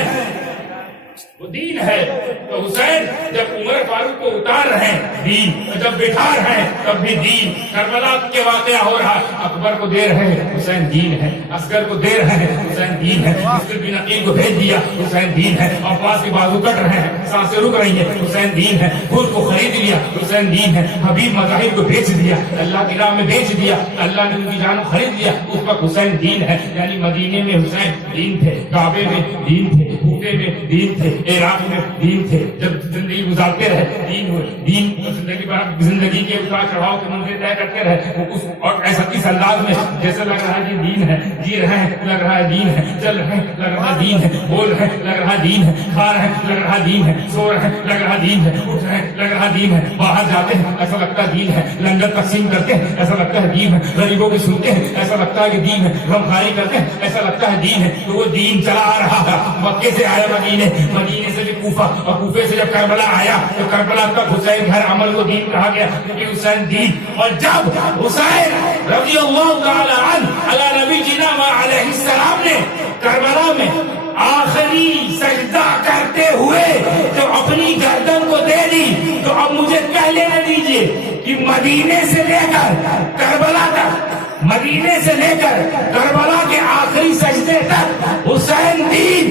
تو حسین جب عمر فاروق کو اتار رہے ہیں دین، جب بٹھا رہے ہیں تب بھی دین. کربلا کے واقعہ ہو رہا، اکبر کو دے رہے ہیں حسین دین ہے. اصغر کو دے رہے ہیں حسین دین ہے. مسلم بن عقیل کو بھیج دیا حسین دین ہے. عباس کے بازو کٹ رہے ہیں، سانسیں رک رہی ہیں حسین دین ہے. خود کو خرید لیا حسین دین ہے. حبیب مظاہر کو بیچ دیا، اللہ کی راہ میں بیچ دیا، اللہ نے ان کی جان کو خرید لیا. اس وقت حسین دین ہے. یعنی مدینے میں حسین دین تھے، کعبے میں دین تھے، کوفے میں دین تھے، عراق میں دین تھے. جب زندگی گزارتے رہے دین زندگی کے اتار چڑھاؤ کے منزل طے کرتے رہے. اور ایسا اس انداز میں جیسے لگ رہا ہے کہ دین ہے، جی رہے ہیں لگ رہا ہے دین ہے، چل رہے ہیں لگ رہا دین ہے، بول رہے ہیں لگ رہا دین ہے، کھا رہے ہیں لگ رہا دین ہے، سو رہے ہیں لگ رہا دین ہے، اٹھ رہے ہیں لگ رہا دین ہے، باہر جاتے ہیں ایسا لگتا ہے دین ہے، لنگر تقسیم کرتے ہیں ایسا لگتا ہے دین ہے، غریبوں کی سنتے ہیں ایسا لگتا ہے کہ دین ہے، غمخواری کرتے ہیں ایسا لگتا ہے دین ہے. تو وہ دین چلا آ رہا ہے. مکے سے آیا مدینے سے بھی کوفہ، اور کوفے سے جب کربلا آیا تو کربلا تک حسین گھر عمل کو دین کہا گیا کیونکہ حسین دین. اور جب حسین رضی اللہ تعالی عنہ علی نبی جنا علیہ السلام نے کربلا میں آخری سجدہ کرتے ہوئے جو اپنی گردن کو دے دی، تو اب مجھے کہہ لینے دیجیے کہ مدینے سے لے کر کربلا تک، مدینے سے لے کر کربلا کے آخری سجدے تک حسین دین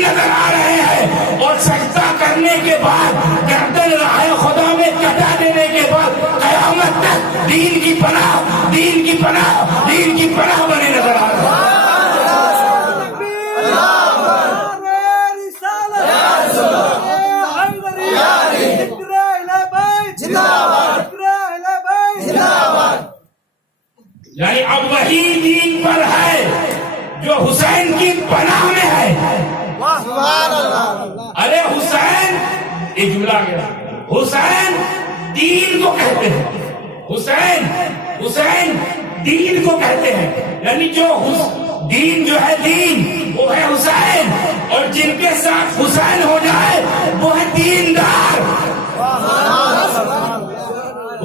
نظر آ رہے ہیں. اور سجدہ کرنے کے بعد گردن راہ خدا میں کٹا دینے کے بعد قیامت تک دین کی پناہ بنے نظر آ رہے ہیں. یعنی اب وہی دین پر ہے جو حسین کی پناہ میں ہے. ارے حسین، ایک جملہ آ گیا، حسین دین کو کہتے ہیں. حسین دین کو کہتے ہیں. یعنی جو دین جو ہے دین وہ ہے حسین، اور جن کے ساتھ حسین ہو جائے وہ ہے دیندار.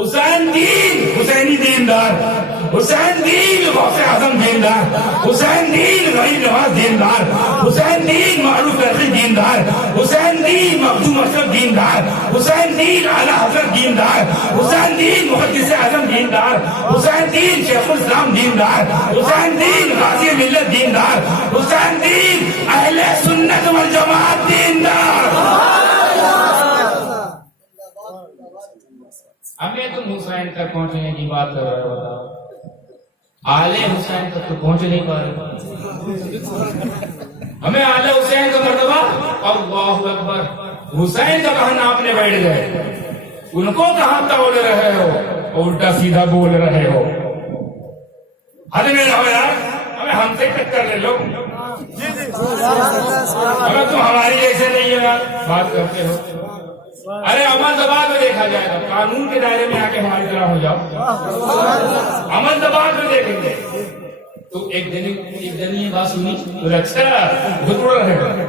حسین دین، حسینی دیندار. حسین دین غوث اعظم دیندار. حسین دین غریب نواز دیندار. حسین دین معروف رفیع دیندار. حسین دین مخدوم اشرف دیندار. حسین دین اعلیٰ حضرت دیندار. حسین دین محدث اعظم دیندار. حسین دین شیخ الاسلام دیندار. حسین دین غازی ملت دیندار. حسین دین اہل سنت والجماعت دیندار. ہمیں تم حسین تک پہنچنے کی بات کر رہے ہو، آل حسین تک تو پہنچ نہیں پا رہے. ہمیں آل حسین کا مرتبہ، اللہ اکبر، حسین کا کہاں ناپنے بیٹھ گئے. ان کو کہاں توڑ رہے ہو، الٹا سیدھا بول رہے ہو. حد میں رہو یار، ہمیں ہم سے ٹکر لے لو. اگر تم ہماری جیسے نہیں ہے یار بات کرتے ہو. ارے عمل زبان میں دیکھا جائے گا، قانون کے دائرے میں آ کے ہماری طرح ہو جاؤ. عمل زبان میں دیکھیں گے. تو ایک دن یہ بات سنی تو اچھا خود اڑ رہے ہیں.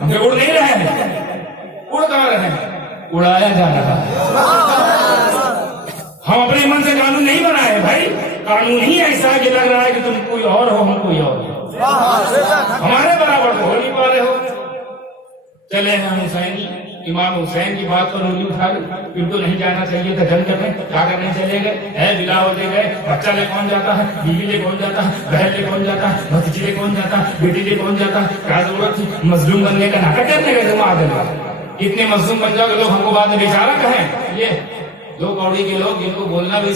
ہم اڑ نہیں رہے ہیں، اڑ کہاں رہے ہیں، اڑایا جا رہا ہے. ہم اپنے من سے قانون نہیں بنائے بھائی. قانون ہی ایسا کہ لگ رہا ہے کہ تم کوئی اور ہو، ہم کوئی اور ہو. ہمارے برابر تو ہو نہیں پا رہے ہو. چلے ہم حسینی امام حسین کی بات پر انگلی اٹھا لی. پھر تو نہیں جانا چاہیے تھا جنگ کرنے، کیا کرنے چلے گئے. ہے بلا ہوتے گئے. بچہ لے کون جاتا ہے، بیوی لے کون جاتا ہے، بہن لے کون جاتا ہے، بھتیجی لے کون جاتا ہے، بیٹی لے کون جاتا ہے. کیا ضرورت تھی مظلوم بننے کا، ناٹک کرنے گئے تھے. اتنے مظلوم بن جاؤ کہ لوگ ہم کو بعد میں بیچارہ کہیں. یہ دو کوڑی کے لوگ جن کو بولنا بھی،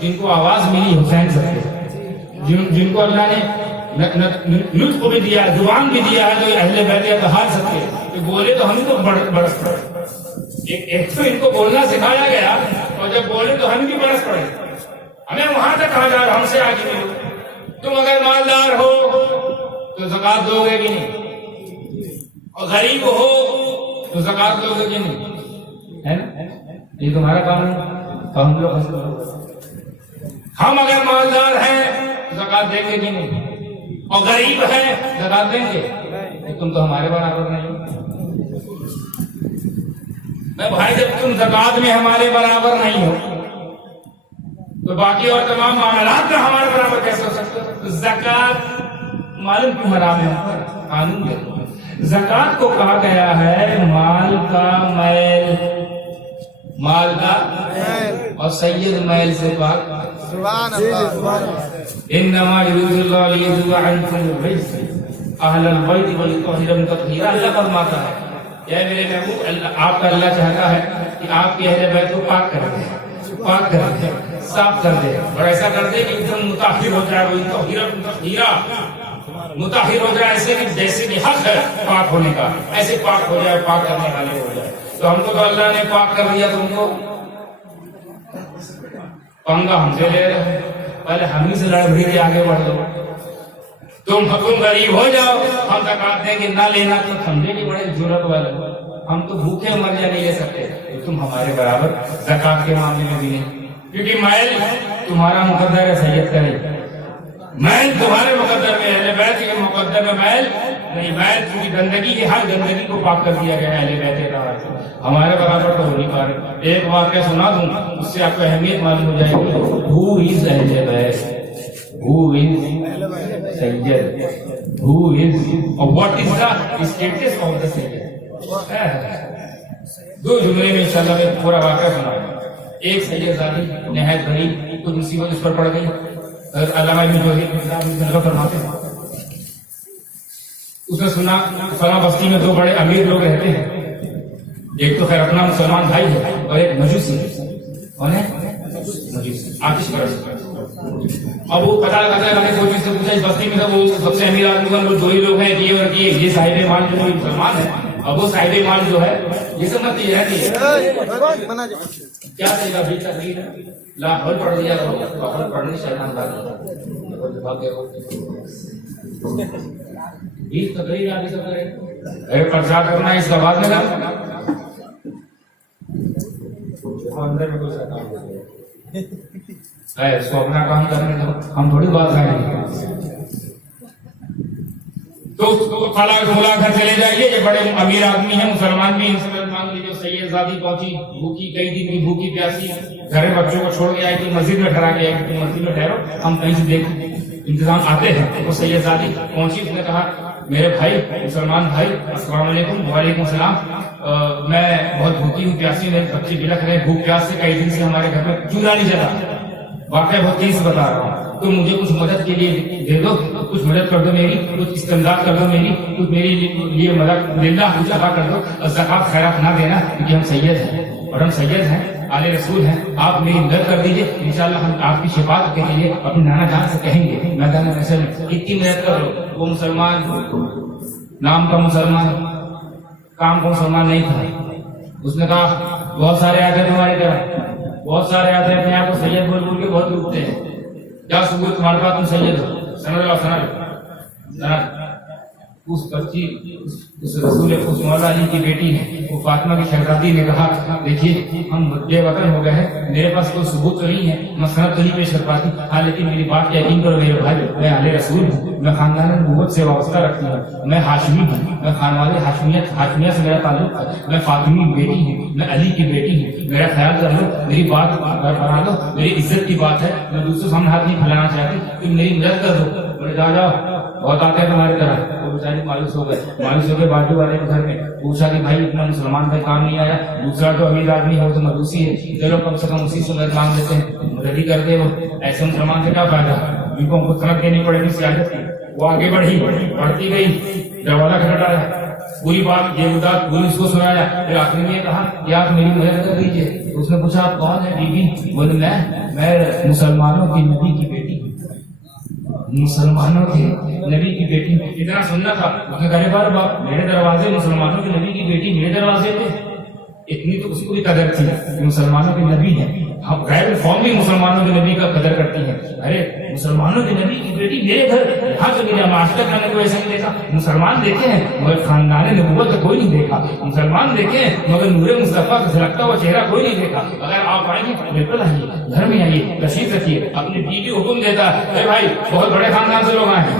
جن کو آواز ملی حسین سب کے، جن کو اللہ نے نطق بھی دیا، زبان بھی دیا ہے، جو اہل بیت اتحاد سب کے، کہ بولے تو ہم کو برس پڑے. ایک تو ان کو بولنا سکھایا گیا، اور جب بولے تو ہم بھی برس پڑے. ہمیں وہاں تک کہا جائے ہم سے آگے نہیں. تم اگر مالدار ہو تو زکات دو گے کہ نہیں، اور غریب ہو تو زکات دو گے کہ نہیں، ہے نا؟ یہ تمہارا قانون، ہم لوگ ہم اگر مالدار ہیں زکات دیں گے کہ نہیں، اور غریب ہیں زکات دیں گے؟ تم تو ہمارے برابر نہیں میں بھائی، جب تم زکات میں ہمارے برابر نہیں ہو تو باقی اور تمام معاملات میں ہمارے برابر کیسے ہو سکتے ہو؟ زکات معلوم کیوں حرام ہے؟ قانون ہے، زکات کو کہا گیا ہے مال کا میل، مال کا اور سید میل سے پاک، سبحان اللہ، انما یرید اللہ لیذوب عنکم الرجس اہل البیت ویطہرکم تطہیرا۔ اللہ فرماتا ہے اے میرے محبوب، آپ کا اللہ چاہتا ہے کہ آپ کے اہل بیت کو پاک کر دے، پاک کر دے، صاف کر دے، اور ایسا کر دے کہ ایک دم مطہر ہو جائے، ویطہرکم تطہیرا، مطہر ہو جائے ایسے کہ جیسے کہ حق ہے پاک ہونے کا، ایسے پاک ہو جائے، پاک کرنے والے ہو جائے۔ تو ہم کو تو اللہ نے پاک کر دیا، تم کو پنگا ہم سے لے رہے، پہلے ہم ہی سے لڑ بھڑ کے آگے بڑھ دو، تم غریب ہو جاؤ، ہم زکات دیں گے، نہ لینا تو سمجھے کہ بڑے ضرورت والے، ہم تو بھوکے مر جا نہیں لے سکتے، تم ہمارے برابر زکات کے معاملے میں بھی نہیں، کیونکہ میل تمہارا مقدر ہے سید کرے، میل تمہارے مقدر میں، اہل بیت کے مقدر میں میل نہیں، میل کیونکہ گندگی کی ہر گندگی کو پاک کر دیا گیا ہے اہل بیت کا، ہمارے برابر تو ہو نہیں پا رہے۔ ایک واقعہ سنا دوں، اس سے آپ کو اہمیت معلوم ہو جائے گی، who is اہل بیت، who is Syed, who is or what is the status of the سید۔ دو جملے میں انشاءاللہ میں پورا واقعہ سناؤں گا۔ ایک سید زادی نہایت غریب، کچھ مصیبت اس پر پڑ گئی، علامہ ابن جوزی فرماتے ہیں اس نے سنا فلاں بستی میں دو بڑے امیر لوگ رہتے ہیں، ایک تو خیر اپنا مسلمان بھائی ہے اور ایک مجوسی ہے، کون ہے؟ مجوسی، آتش پرست۔ اب وہ پتا لگاتا ہے، کوئی چیز سے پوچھا اس بستی میں وہ سب سے امیر آدمی دو ہی لوگ ہیں، یہ اور یہ صاحب مال جو مسلمان ہے، اب وہ صاحب مال جو ہے یہ سب مت یہ رہتی ہے کیا چاہیے ابھی تقریر لاہور پڑھ لیا لاہور پڑھنے شیطان بھاگ بیس تقریر آگے سب کرے پرچا کرنا اس کا بعد میں اندر میں کوئی شیطان اس کو اپنا کام کرنے دو، ہم تھوڑی بات کریں تو فلاں گھر چلے جائیے، یہ بڑے امیر آدمی ہیں، مسلمان بھی، ان سے مانگ لیجیے سید زادی پہنچی بھوکی، کئی دن کی بھوکی پیاسی، گھر بچوں کو چھوڑ کے آئی تھی، مسجد میں ٹھہرا کے آئی تھی، مسجد میں ٹھہرو ہم کہیں سے دیکھ انتظام آتے ہیں۔ وہ سید زادی پہنچی، اس نے کہا میرے بھائی مسلمان بھائی السلام علیکم۔ وعلیکم السلام، میں بہت بھوکی ہوں، پیاسی، میرے بچے بلکھ رہے ہیں بھوک پیاس سے، کئی دن سے ہمارے گھر میں چولہا نہیں جلا، واقعہ بہت تیز بتا رہا ہوں، تو مجھے کچھ مدد کے لیے دے دو، کچھ مدد کر دو میری، کچھ استمداد کر دو میری، کچھ میری لیے مدد للہ کچھ ادا کر دو، اور زکات خیرات نہ دینا کیونکہ ہم سید ہیں اور ہم سید ہیں، آل رسول ہیں، آپ میری مدد کر دیجیے، انشاءاللہ ہم آپ کی شفاعت کے لیے اپنے نانا جان سے کہیں گے میدان محشر میں اتنی مدد کر دو۔ وہ مسلمان نام کا مسلمان، کام کا مسلمان نہیں تھا، اس نے کہا بہت سارے آتے تمہاری طرح، بہت سارے آتے ہیں اپنے آپ کو سید بول بول کے بہت لوٹتے ہیں، کیا ثبوت تمہارے پاس تم سید ہو؟ سند اللہ سند اس بچی اس رسول اس مولا علی کی بیٹی ہے، وہ فاطمہ کی شہزادی نے کہا دیکھیے ہم بے وطن ہو گئے ہیں، میرے پاس کوئی ثبوت تو نہیں ہے، میں سند تو نہیں پیش کر پاتی، ہاں لیکن میری بات یقین کرو میرے بھائی، میں اہل رسول ہوں، میں خاندان نبوت سے وابستہ رکھتی ہوں، میں ہاشمی ہوں، میں خانوادے ہاشمیہ سے میرا تعلق ہے، میں فاطمی بیٹی ہوں، میں علی کی بیٹی ہوں، میرا خیال کر لو، میری بات بنا دو، میری عزت کی بات ہے، میں دوسروں سامنے ہاتھ نہیں پھیلانا چاہتی، تم میری مدد کر دو۔ بولے جاؤ بہت آتے ہیں تمہاری طرح، وہ بیچارے مایوس ہو گئے، باجو والے کے گھر میں پوچھا کہ بھائی اتنا مسلمان بھائی کام نہیں آیا، دوسرا تو امیر آدمی ہو تو مدوسی ہے، چلو کم سے کم اسی سے مدد مانگ لیتے ہیں، مدد ہی کر دے، وہ ایسے مسلمان سے کیا فائدہ، ان کو ہم کو سند دینی پڑے گی سیاست کی۔ وہ آگے بڑھی بڑھتی گئی، دروازہ کھٹکھٹایا، پوری بات یہ مدد پوری اس کو سنایا، پھر آخر میں کہا کہ آپ میری مدد کر دیجیے۔ اس نے پوچھا آپ کون ہے بی بی؟ بولے میں مسلمانوں کی نبی کی بیٹی ہوں، مسلمانوں کے نبی کی بیٹی، اتنا سننا تھا، اس نے کہا بار باپ میرے دروازے مسلمانوں کے نبی کی بیٹی میرے دروازے پہ، اتنی تو اس کو بھی قدر تھی، مسلمانوں کے نبی ہے، غیر قوم بھی مسلمانوں کے نبی کا قدر کرتی ہے، ارے مسلمانوں کے نبی کی بیٹی میرے گھر یہاں تو میرا آج تک میں نے کوئی ایسا نہیں دیکھا. مسلمان دیکھے ہیں مگر خاندان نبوت تو کوئی نہیں دیکھا. مسلمان دیکھے ہیں مگر نور مصطفیٰ کا جھلکتا ہوا چہرہ کوئی نہیں دیکھا. اگر آپ آئیں گے بالکل آئیے, گھر میں آئیے, تشریف رکھیے. اپنی بیوی حکم دیتا ہے, اے بھائی بہت بڑے خاندان سے لوگ آئے ہیں,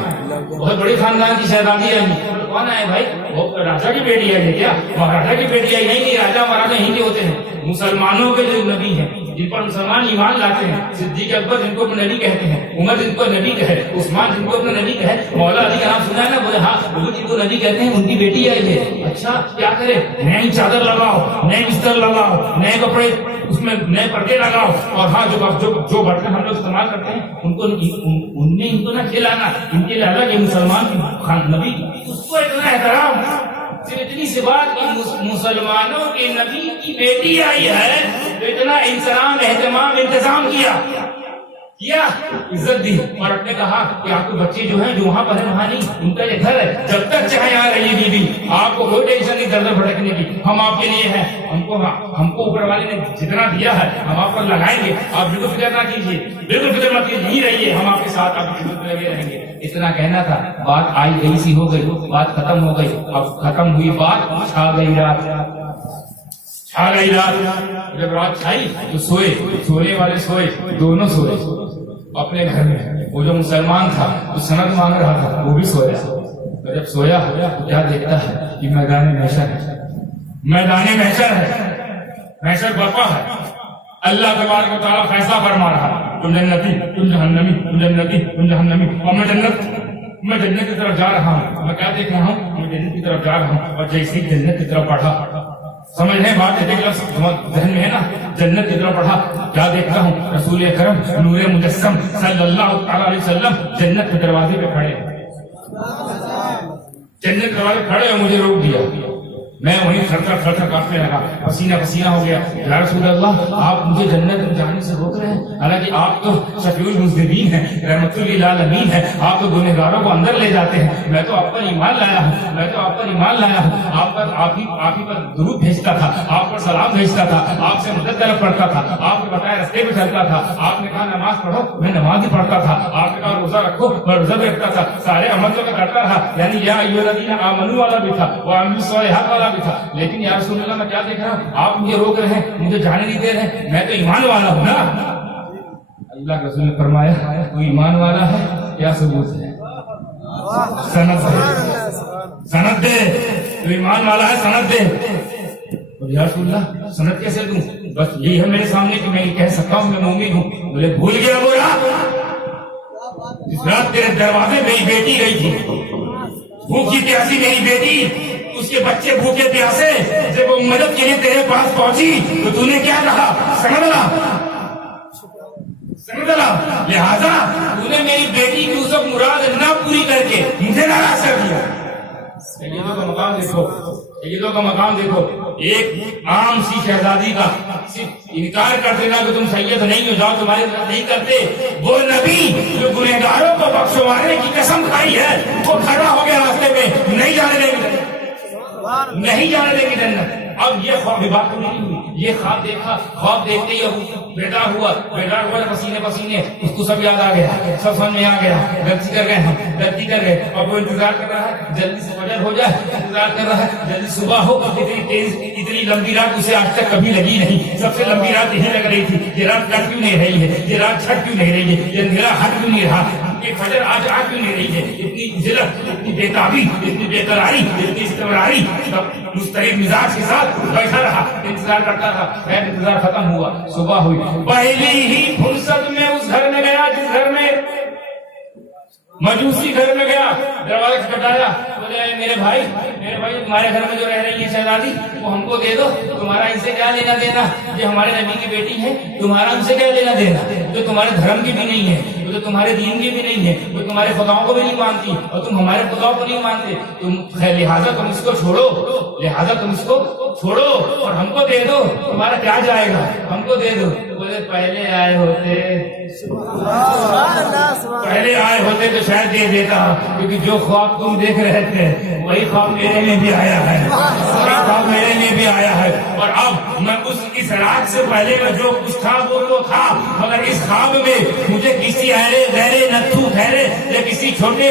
بہت بڑی خاندان کی شہزادی ہے. کون ہے بھائی؟ وہ راجا کی بیٹی ہے کیا؟ مہاراجا کی بیٹی ہے؟ نہیں, راجا مہاراجا یہیں کے ہوتے ہیں. مسلمانوں کے جو نبی ہیں جن پر مسلمان ایمان لاتے ہیں, صدیق اکبر جن کو اپنا نبی کہتے ہیں, عمر جن کو نبی کہے, عثمان جن کو اپنا نبی کہے, مولا علی کا نام سنا ہے نا, بولے ہاں وہ جن کو نبی کہتے ہیں ان کی بیٹی آئی ہے. اچھا کیا کرے؟ نئی چادر لگاؤ, نئے بستر لگاؤ, نئے کپڑے اس میں نئے پردے لگاؤ, اور ہاں جو برتن ہم لوگ استعمال کرتے ہیں ان کو ان میں ان کو نہ کھلانا. ان کے لیے الگ ہے مسلمان نبی, اس کو اتنا احترام. صرف اتنی سی بات کہ مسلمانوں کے نبی کی بیٹی آئی ہے تو اتنا اہتمام انتظام کیا, عزت دی. اور اپنے کہا کہ آپ کے بچے جو ہیں جو وہاں پر ہیں وہاں نہیں, ان کا یہ گھر ہے, جب تک چاہے آ رہی ہے بیوی, آپ کو کوئی ٹینشن نہیں در در بھٹکنے کی. ہم آپ کے لیے ہیں, ہم کو اوپر والے نے جتنا دیا ہے ہم آپ پر لگائیں گے, آپ بالکل فکر نہ کیجیے, بالکل فکر مت کیجیے, یہی رہیے, ہم آپ کے ساتھ آپ کی خدمت میں لگے رہیں گے. اتنا کہنا تھا, بات آئی گئی سی ہو گئی, بات ختم ہو گئی. اب ختم ہوئی بات, چھا گئی رات. جب رات چھائی تو سونے والے سوئے, دونوں سوئے اپنے گھر میں. وہ جو مسلمان تھا جو سند مانگ رہا تھا وہ بھی سویا. اور جب سویا تو کیا دیکھتا ہے کہ میدان محشر ہے, محشر برپا ہے. اللہ تبارک و تعالیٰ فیصلہ فرما رہا, تم جنتی, تم جہنمی, تم جنتی, تم جہنمی. اور میں جنت کی طرف جا رہا ہوں. میں کیا دیکھ رہا ہوں؟ میں جنت کی طرف جا رہا ہوں. اور جیسے جنت کی طرف بڑھا, سمجھ رہے ہیں بات, ذہن میں ہے نا, جنت کی طرف بڑھا, کیا دیکھتا ہوں؟ رسول اکرم نور مجسم صلی اللہ تعالی علیہ وسلم جنت کے دروازے پہ کھڑے, جنت کے دروازے کھڑے اور مجھے روک دیا. میں وہیں تھر کانپنے لگا, پسینہ ہو گیا. یا رسول اللہ, آپ مجھے جنت میں جانے سے روک رہے ہیں, حالانکہ آپ تو شفیع المذنبین ہیں, رحمت للعالمین ہیں, آپ تو گنہگاروں کو اندر لے جاتے ہیں. میں تو آپ پر ایمان لایا ہوں, آپ ہی پر درود بھیجتا تھا, آپ پر سلام بھیجتا تھا, آپ سے مدد طلب کرتا تھا, آپ کے بتائے رستے پہ چلتا تھا. آپ نے کہا نماز پڑھو, میں نماز ہی پڑھتا تھا. آپ نے کہا روزہ رکھو, میں روزہ رکھتا تھا. سارے عمل تو میں کرتا رہا, یعنی یا ایھا الذین آمنوا والا بھی تھا, وعملوا الصالحات والا بھی تھا. لیکن یا رسول اللہ, میں کیا دیکھ رہا ہوں؟ آپ مجھے روک رہے ہیں, مجھے جانے نہیں دے رہے, میں تو ایمان والا ہوں نا. اللہ کے رسول نے فرمایا, تو ایمان والا ہے, کیا ثبوت ہے؟ سند دے. تو ایمان والا ہے, سند دے. اور یا رسول اللہ سند کیسے دوں؟ بس یہی ہے میرے سامنے کہ میں یہ کہہ سکتا ہوں میں مومن ہوں. بولے بھول گیا وہ رات, جس رات تیرے دروازے میری بیٹی گئی تھی, بھوکی پیاسی میری بیٹی, اس کے بچے بھوکے پیاسے, جب وہ مدد کے لیے تیرے پاس پہنچی تو نے کیا کہا؟ سمجھ لا. لہذا تو نے میری بیٹی کی اس وقت مراد نہ پوری کر کے مجھے ناراض کر دیا. سیدوں کا مقام دیکھو, ایک عام سی شہزادی کا صرف انکار کر دینا کہ تم سید نہیں ہو, جاؤ تمہارے ساتھ نہیں کرتے. وہ نبی جو گنہگاروں کو بخشوانے کی قسم کھائی ہے, وہ کھڑا ہو گیا راستے میں, نہیں جانے دیں گے جنت. اب یہ خواب بات نہیں ہوئی, یہ خواب دیکھا, خواب دیکھتے ہی بیدار ہوا پسینے, اس کو سب یاد آ گیا, سب سمجھ میں آ گیا, غلطی کر گئے. اور وہ انتظار کر رہا ہے جلدی سے فجر ہو جائے, انتظار کر رہا ہے جلدی صبح ہو. اتنی لمبی رات اسے آج تک کبھی لگی نہیں, سب سے لمبی رات یہی لگ رہی تھی. یہ رات کٹ کیوں نہیں رہی ہے, یہ رات چھٹ کیوں نہیں رہی ہے, یہ اندھیرا ہٹ کیوں نہیں رہا, یہ فجر آج آ کیوں نہیں رہی ہے. اتنی ذلت, اتنی بےتابی, اتنی بے قراری, اتنی استمراری, مضطرب مزاج کے ساتھ بیٹھا رہا, انتظار کرتا رہا. خیر انتظار ختم ہوا, صبح ہوئی. پہلی ہی فرصت میں اس گھر میں گیا جس گھر میں مجوسی گھر میں گیا, دروازہ کھٹکایا. بولے میرے بھائی تمہارے گھر میں جو رہ رہی ہے شہزادی, وہ ہم کو دے دو. تمہارا ان سے کیا لینا دینا, یہ ہمارے نبی کی بیٹی ہے, تمہارا ان سے کیا لینا دینا, جو تمہارے دھرم کی بھی نہیں ہے, وہ تو تمہارے دین کی بھی نہیں ہے, وہ تمہارے خداؤں کو بھی نہیں مانتی, اور تم ہمارے خداؤں کو نہیں مانتے. لہٰذا تم اس کو چھوڑو, اور ہم کو دے دو. تمہارا کیا جائے گا, ہم کو دے دو. بولے پہلے آئے ہوتے تو شاید دے دیتا, کیونکہ جو خواب تم دیکھ رہے تھے وہی خواب میرے میں بھی آیا ہے, اور اب میں اس رات سے پہلے میں جو کچھ تھا وہ تو تھا, مگر اس خواب میں مجھے کسی غیر ٹھہرے یا کسی چھوٹے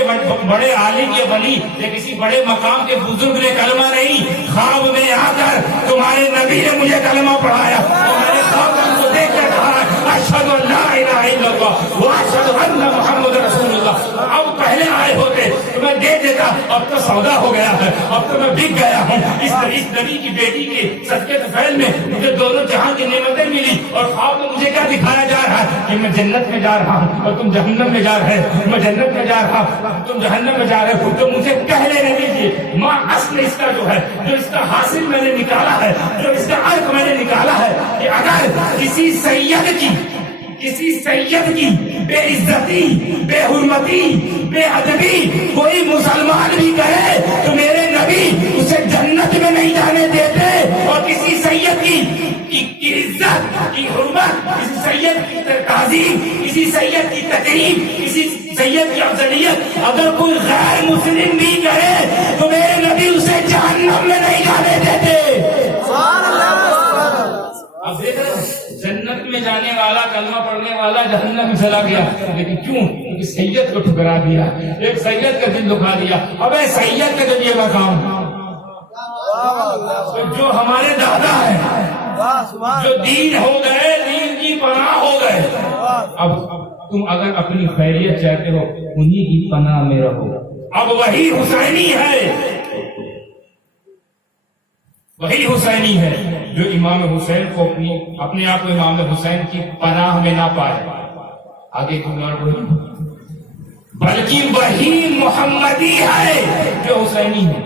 بڑے عالم یا ولی یا کسی بڑے مقام کے بزرگ نے کلمہ نہیں، خواب میں آ کر تمہارے نبی نے مجھے کلمہ پڑھایا، تمہارے خواب کو دیکھ کر کہا اشہد ان لا الہ الا اللہ واشہد ان محمد رسول اللہ۔ اب پہلے آئے ہوتے تو میں دے دیتا، اب تو سودا ہو گیا ہے، اب تو میں بک گیا ہوں۔ اس نبی کی بیٹی کے صدقے طفیل میں مجھے دونوں جہاں کی نعمتیں ملی، اور خواب میں مجھے کیا دکھایا جا رہا ہے کہ میں جنت میں جا رہا ہوں اور تم جہنم میں جا رہے ہو، میں جنت میں جا رہا ہوں تم جہنم میں جا رہے ہو، تو مجھے کہہ لینے دیجیے ماں اصل اس کا جو ہے، جو اس کا حاصل میں نے نکالا ہے، جو اس کا عرق میں نے نکالا ہے کہ اگر کسی سید کی بے عزتی، بے حرمتی، بے ادبی کوئی مسلمان بھی کرے تو میرے نبی اسے جنت میں نہیں جانے دیتے، اور کسی سید کی عزت، کی حرمت، کسی سید کی تعظیم، کسی سید کی تقریب، کسی سید کی افضلیت اگر کوئی غیر مسلم بھی کرے تو میرے نبی اسے جہنم میں نہیں جانے دیتے۔ اب دیکھ رہے جنت میں جانے والا، کلمہ پڑھنے والا جہنم میں چلا گیا، لیکن کیوں؟ کیونکہ سید کو ٹھکرا دیا، ایک سید کا دل دکھا دیا۔ اب اے سید کا جب یہ مقام، جو ہمارے دادا ہیں، جو دین ہو گئے، دین کی پناہ ہو گئے، اب تم اگر اپنی خیریت چاہتے ہو انہی کی پناہ میں رہو۔ اب وہی حسینی ہے، وہی حسینی ہے جو امام حسین کو اپنے آپ کو امام حسین کی پناہ میں نہ پائے۔ آگے بلکہ وہی محمدی ہے جو حسینی ہے،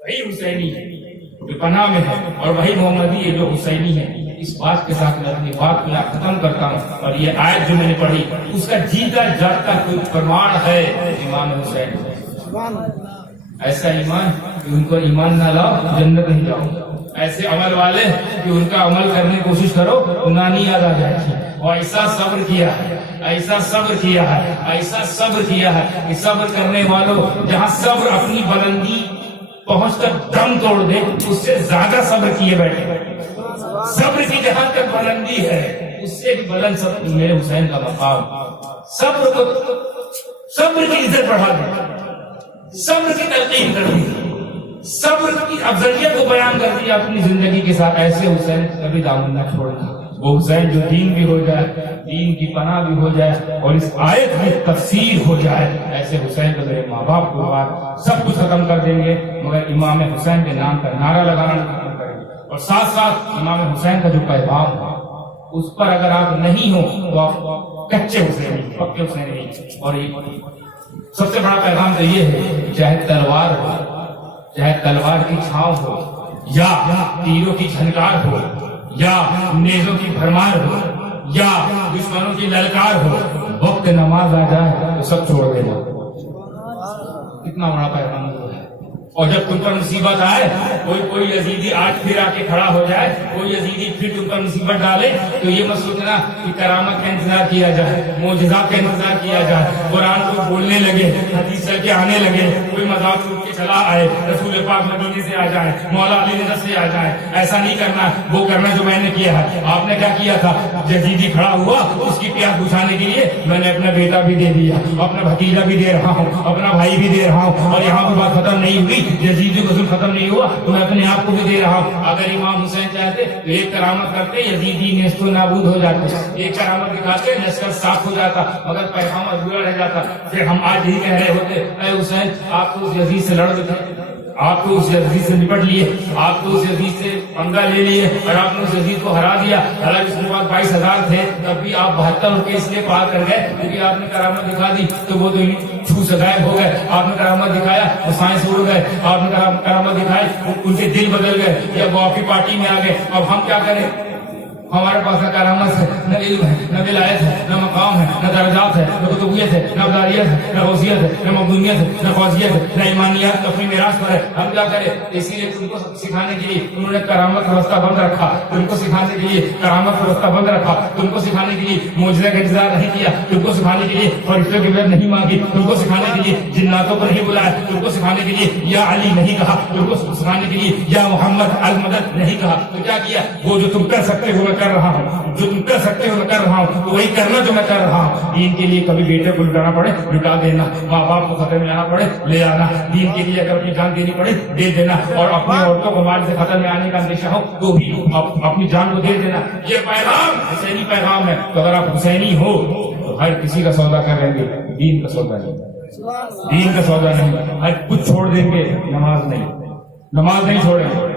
وہی حسینی ہے جو پناہ میں ہے، اور وہی محمدی ہے جو حسینی ہے۔ اس بات کے ساتھ میں اپنی بات کو ختم کرتا ہوں، اور یہ آیت جو میں نے پڑھی اس کا جیتا جاگتا کوئی پرمان ہے امام حسین۔ ایسا ایمان کہ ان کو ایمان نہ لاؤ جنت نہیں جاؤ، ایسے عمل والے کہ ان کا عمل کرنے کی کوشش کرو گناہ یاد آ جائے گی۔ اور ایسا صبر کیا ہے، ایسا صبر کیا ہے، ایسا صبر کیا ہے کہ صبر کرنے والوں جہاں صبر اپنی بلندی پہنچ کر دم توڑ دے اس سے زیادہ صبر کیے بیٹھے۔ صبر کی جہاں تک بلندی ہے اس سے بھی بلند صبر میرے حسین کا مقام۔ صبر کی عزت بڑھا دے، صبر کی تلقین کر دی، صبر کی افضلیت کو بیان کر دیا اپنی زندگی کے ساتھ۔ ایسے حسین کبھی دامن نہ چھوڑنا، وہ حسین جو دین بھی ہو جائے، دین کی پناہ بھی ہو جائے، اور اس آیت میں تفسیر ہو جائے۔ ایسے حسین کو میرے ماں باپ کو سب کچھ ختم کر دیں گے، مگر امام حسین کے نام کا نعرہ لگانا ختم کریں گے۔ اور ساتھ ساتھ امام حسین کا جو پیغام ہے اس پر اگر آپ نہیں ہو تو آپ کچے حسین، پکے حسین نہیں۔ اور سب سے بڑا پیغام تو یہ ہے، چاہے تلوار ہو، چاہے تلوار کی چھاؤں ہو، یا تیروں کی جھنکار ہو، یا نیزوں کی بھرمار ہو، یا دشمنوں کی للکار ہو، وقت نماز آ جائے تو سب چھوڑ دینا۔ کتنا بڑا پیغام ہے۔ اور جب تم پر مصیبت آئے، کوئی یزیدی آج پھر آ کے کھڑا ہو جائے، کوئی یزیدی پھر تم پر مصیبت ڈالے تو یہ مت سوچنا کہ کرامت کا انتظار کیا جائے، معجزات کا انتظار کیا جائے، قرآن کو بولنے لگے، حدیث چل کے آنے لگے، کوئی مذاق چھوٹ کے چلا آئے، رسول پاک مدینے سے آ جائے، مولا علی نظر سے آ جائے۔ ایسا نہیں کرنا، وہ کرنا جو میں نے کیا ہے۔ آپ نے کیا کیا تھا؟ یزیدی کھڑا ہوا، اس کی پیاس بجھانے کے لیے میں نے اپنا بیٹا بھی دے دیا، اپنا بھتیجا بھی دے رہا ہوں، اپنا بھائی بھی دے رہا ہوں، اور یہاں پر بات ختم نہیں ہوئی، یزیدی کا ظلم ختم نہیں ہوا تو میں اپنے آپ کو بھی دے رہا ہوں۔ اگر امام حسین چاہتے تو ایک کرامت کرتے، یزیدی نیست و نابود ہو جاتے، ایک کرامت دکھاتے، لشکر صاف ہو جاتا، مگر پیغام ادھورا رہ جاتا۔ پھر ہم آج یہی کہہ رہے ہوتے، اے حسین آپ تو اس یزید سے لڑ گئے، آپ تو اس یزید سے نپٹ لیے، آپ تو اس یزید سے پنگا لے لیے، اور آپ نے اس یزید کو ہرا دیا۔ حالانکہ اس کے بعد 22,000 تھے، تب بھی آپ 72 کے اس لیے پار کر گئے کیونکہ آپ نے کرامت دکھا دی، تو وہ تو چھو سے غائب ہو گئے۔ آپ نے کرامت دکھایا وہ سائنس اڑ گئے، آپ نے کرامت دکھائی ان کے دل بدل گئے، یا وہ آپ کی پارٹی میں آ گئے۔ اب ہم کیا کریں؟ ہمارے پاس نہ کرامت ہے، نہ علم ہے، نہ ولایت ہے، نہ مقام ہے، نہ درجات ہے، نہ قطبیت ہے، نہ ابدالیت ہے، نہ غوثیت ہے، نہ مقدونیت ہے، نہ فوزیت ہے، نہ ایمانیات اپنی میراث پر ہے۔ ہم کیا کریں؟ اسی لیے تم کو سکھانے کے لیے انہوں نے کرامت کا رستہ بند رکھا، تم کو سکھانے کے لیے کرامت کا رستہ بند رکھا، تم کو سکھانے کے لیے معجزے کا انتظار نہیں کیا، تم کو سکھانے کے لیے فرشتوں کی مدد نہیں مانگی، تم کو سکھانے کے لیے جناتوں کو نہیں بلایا، تم کو سکھانے کے لیے یا علی نہیں کہا، تم کو سکھانے کے لیے یا محمد المدد نہیں کہا۔ تو کیا کیا؟ وہ جو تم کر سکتے ہو میں کر رہا ہوں، جو تم کر سکتے ہو میں کر رہا ہوں، تو وہی کرنا جو میں کر کر رہا ہوں. دین کے لیے کبھی بیٹے کو لٹانا پڑے لٹا دینا, ماں باپ کو خطر میں آنا پڑے لے آنا, دین کے لیے اگر اپنی جان دینی پڑے دے دینا, اور اپنی عورتوں کو مال سے خطر میں آنے کا اندیشہ ہو تو بھی اپنی جان کو دے دینا. یہ پیغام حسینی پیغام ہے. تو اگر آپ حسینی ہو تو ہر کسی کا سودا کر لیں گے, دین کا سودا نہیں, دین کا سودا نہیں. ہر کچھ چھوڑ دیں گے, نماز نہیں, نماز نہیں چھوڑیں گے,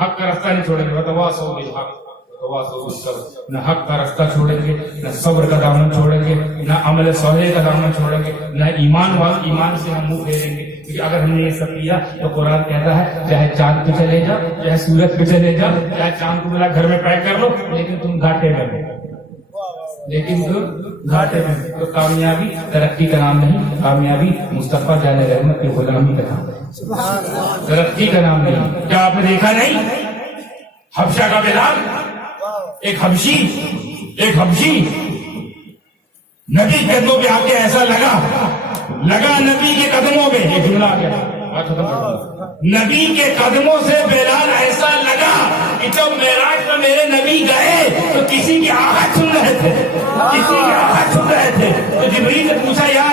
حق کا راستہ نہیں چھوڑیں گے. وتواصوا بالحق وتواصوا بالصبر. نہ حق کا راستہ چھوڑیں گے, نہ صبر کا دامن چھوڑیں گے, نہ عمل صالح کا دامن چھوڑیں گے, نہ ایمان سے ہم منہ پھیریں گے. کیونکہ اگر ہم نے یہ سب کیا تو قرآن کہتا ہے چاہے چاند پہ چلے جاؤ, چاہے سورج پہ چلے جاؤ, چاہے چاند کو بلا گھر میں پیک کر لو, لیکن تم گھاٹے میں ہو, لیکن تم گھاٹے میں. تو کامیابی ترقی کا نام نہیں, کامیابی مصطفیٰ جان رحمت کی غلامی کا نام ہے, ترقی کا نام نہیں. کیا آپ نے دیکھا نہیں حبشہ کا بلال, ایک حبشی نبی کے قدموں پہ آ کے ایسا لگا نبی کے قدموں پہ, یہ جملہ آ گیا نبی کے قدموں سے بلال ایسا لگا کہ جب معراج میں میرے نبی گئے تو کسی کی آہٹ سن رہے تھے, تو جبریل نے پوچھا یا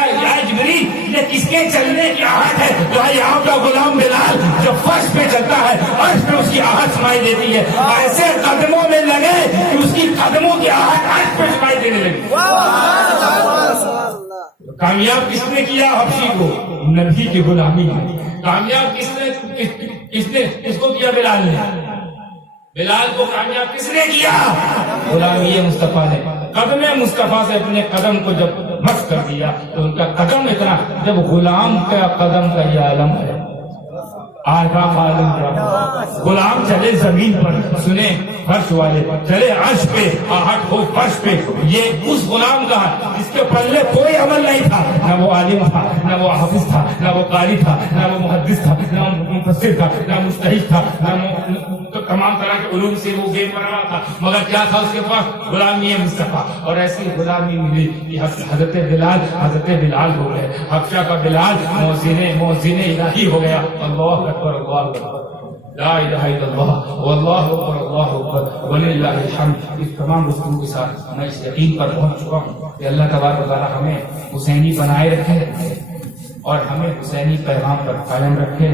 جبریل یہ کس کے چلنے کی آہٹ ہے؟ تو یہاں کا غلام بلال جو فرش پہ چلتا ہے فرش پہ اس کی آہٹ سنائی دیتی ہے. ایسے قدموں میں لگے کہ اس کی قدموں کی آہٹ فرش پہ سنائی دینے لگی. کامیاب کس نے کیا حبشی کو؟ نبی کی غلامی. کامیاب کس کو کیا؟ بلال نے. بلال کو کامیاب کس نے کیا؟ غلامی مصطفیٰ نے. قدم مصطفیٰ سے اپنے قدم کو جب مس کر دیا تو ان کا قدم اتنا, جب غلام کا قدم کا یہ عالم ہے, غلام چلے زمین پر سنے فرش والے, چلے عرش پہ آہٹ ہو فرش پہ. یہ اس غلام کا جس کے پلے کوئی عمل نہیں تھا, نہ وہ عالم تھا, نہ وہ حافظ تھا, نہ وہ قاری تھا, نہ وہ محدث تھا, نہ وہ مفسر تھا, نہ مجتہد تھا, نہ تمام طرح کے علوم سے وہ گیم بنا تھا, مگر کیا تھا اس کے پاس؟ غلامی مصطفیٰ. اور ایسی غلامی ملی کہ حضرت بلال ہو گئے. حبشہ کا بلال موزن الہی ہو گیا. اللہ اکبر, اللہ اکبر, لا الہ الا اللہ, واللہ اکبر, اللہ اکبر, وللہ الحمد. اس تمام رسول کے ساتھ میں اس یقین پر پہنچ چکا ہوں کہ اللہ تبارک و تعالی ہمیں حسینی بنائے رکھے اور ہمیں حسینی پیغام پر قائم رکھے.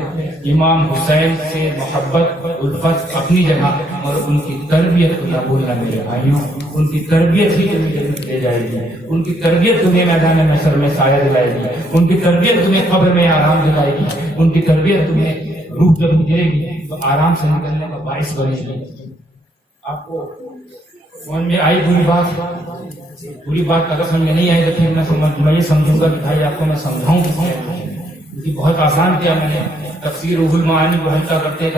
امام حسین سے محبت الفت اپنی جگہ, اور ان کی تربیت کو نہ بھولنا میرے بھائیوں. ان کی تربیت ہی تمہیں جنت لے جائے گی, ان کی تربیت تمہیں میدان محشر میں سایہ دلائے گی, ان کی تربیت تمہیں قبر میں آرام دلائے گی, ان کی تربیت تمہیں روح جب گزرے گی تو آرام سے نکلنے کا باعث بنے گی. آپ کو سمجھ میں آئی پوری بات اگر سمجھ میں نہیں آئی تو پھر میں یہ سمجھوں گا کہ بھائی آپ کو میں سمجھاؤں کیونکہ بہت آسان کیا میں نے. تفسیر روح المعانی کو ہلکا کرتے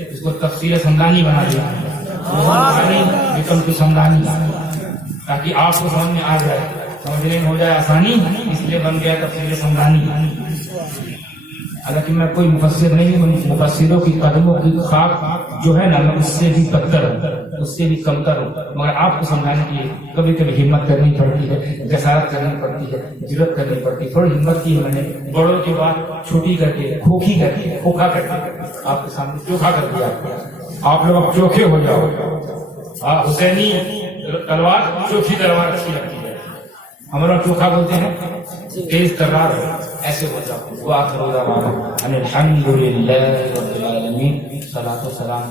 اس کو تفسیر سمدانی بنا دیا, بیکم کی سمدانی, تاکہ آپ کو سمجھ میں آ جائے, سمجھنے میں ہو جائے آسانی, اس لیے بن گیا تفسیر سمدانی. حالانکہ میں کوئی مفسر نہیں ہوں, مفسروں کی قدموں کی خاک جو ہے نا میں اس سے بھی بدتر ہوں, اس سے بھی کمتر ہوں, مگر آپ کو سمجھانے کے لیے کبھی کبھی ہمت کرنی پڑتی ہے, جسارت کرنی پڑتی ہے, جرات کرنی پڑتی ہے. تھوڑی ہمت کی ہے میں نے, بڑوں کی بات چھوٹی کر کے, کھوکھی کر کے, کھوکھا کر کے آپ کے سامنے چوکھا کر دیا. آپ لوگ اب چوکھے ہو جاؤ. حسینی تلوار چوکھی تلوار اچھی لگتی ہے, ہمارا چوکھا بولتے ہیں تیز تلوار, ایسے ہو جاؤ. وہ آخر الحمد للہ رب العالمین, صلاۃ و سلام.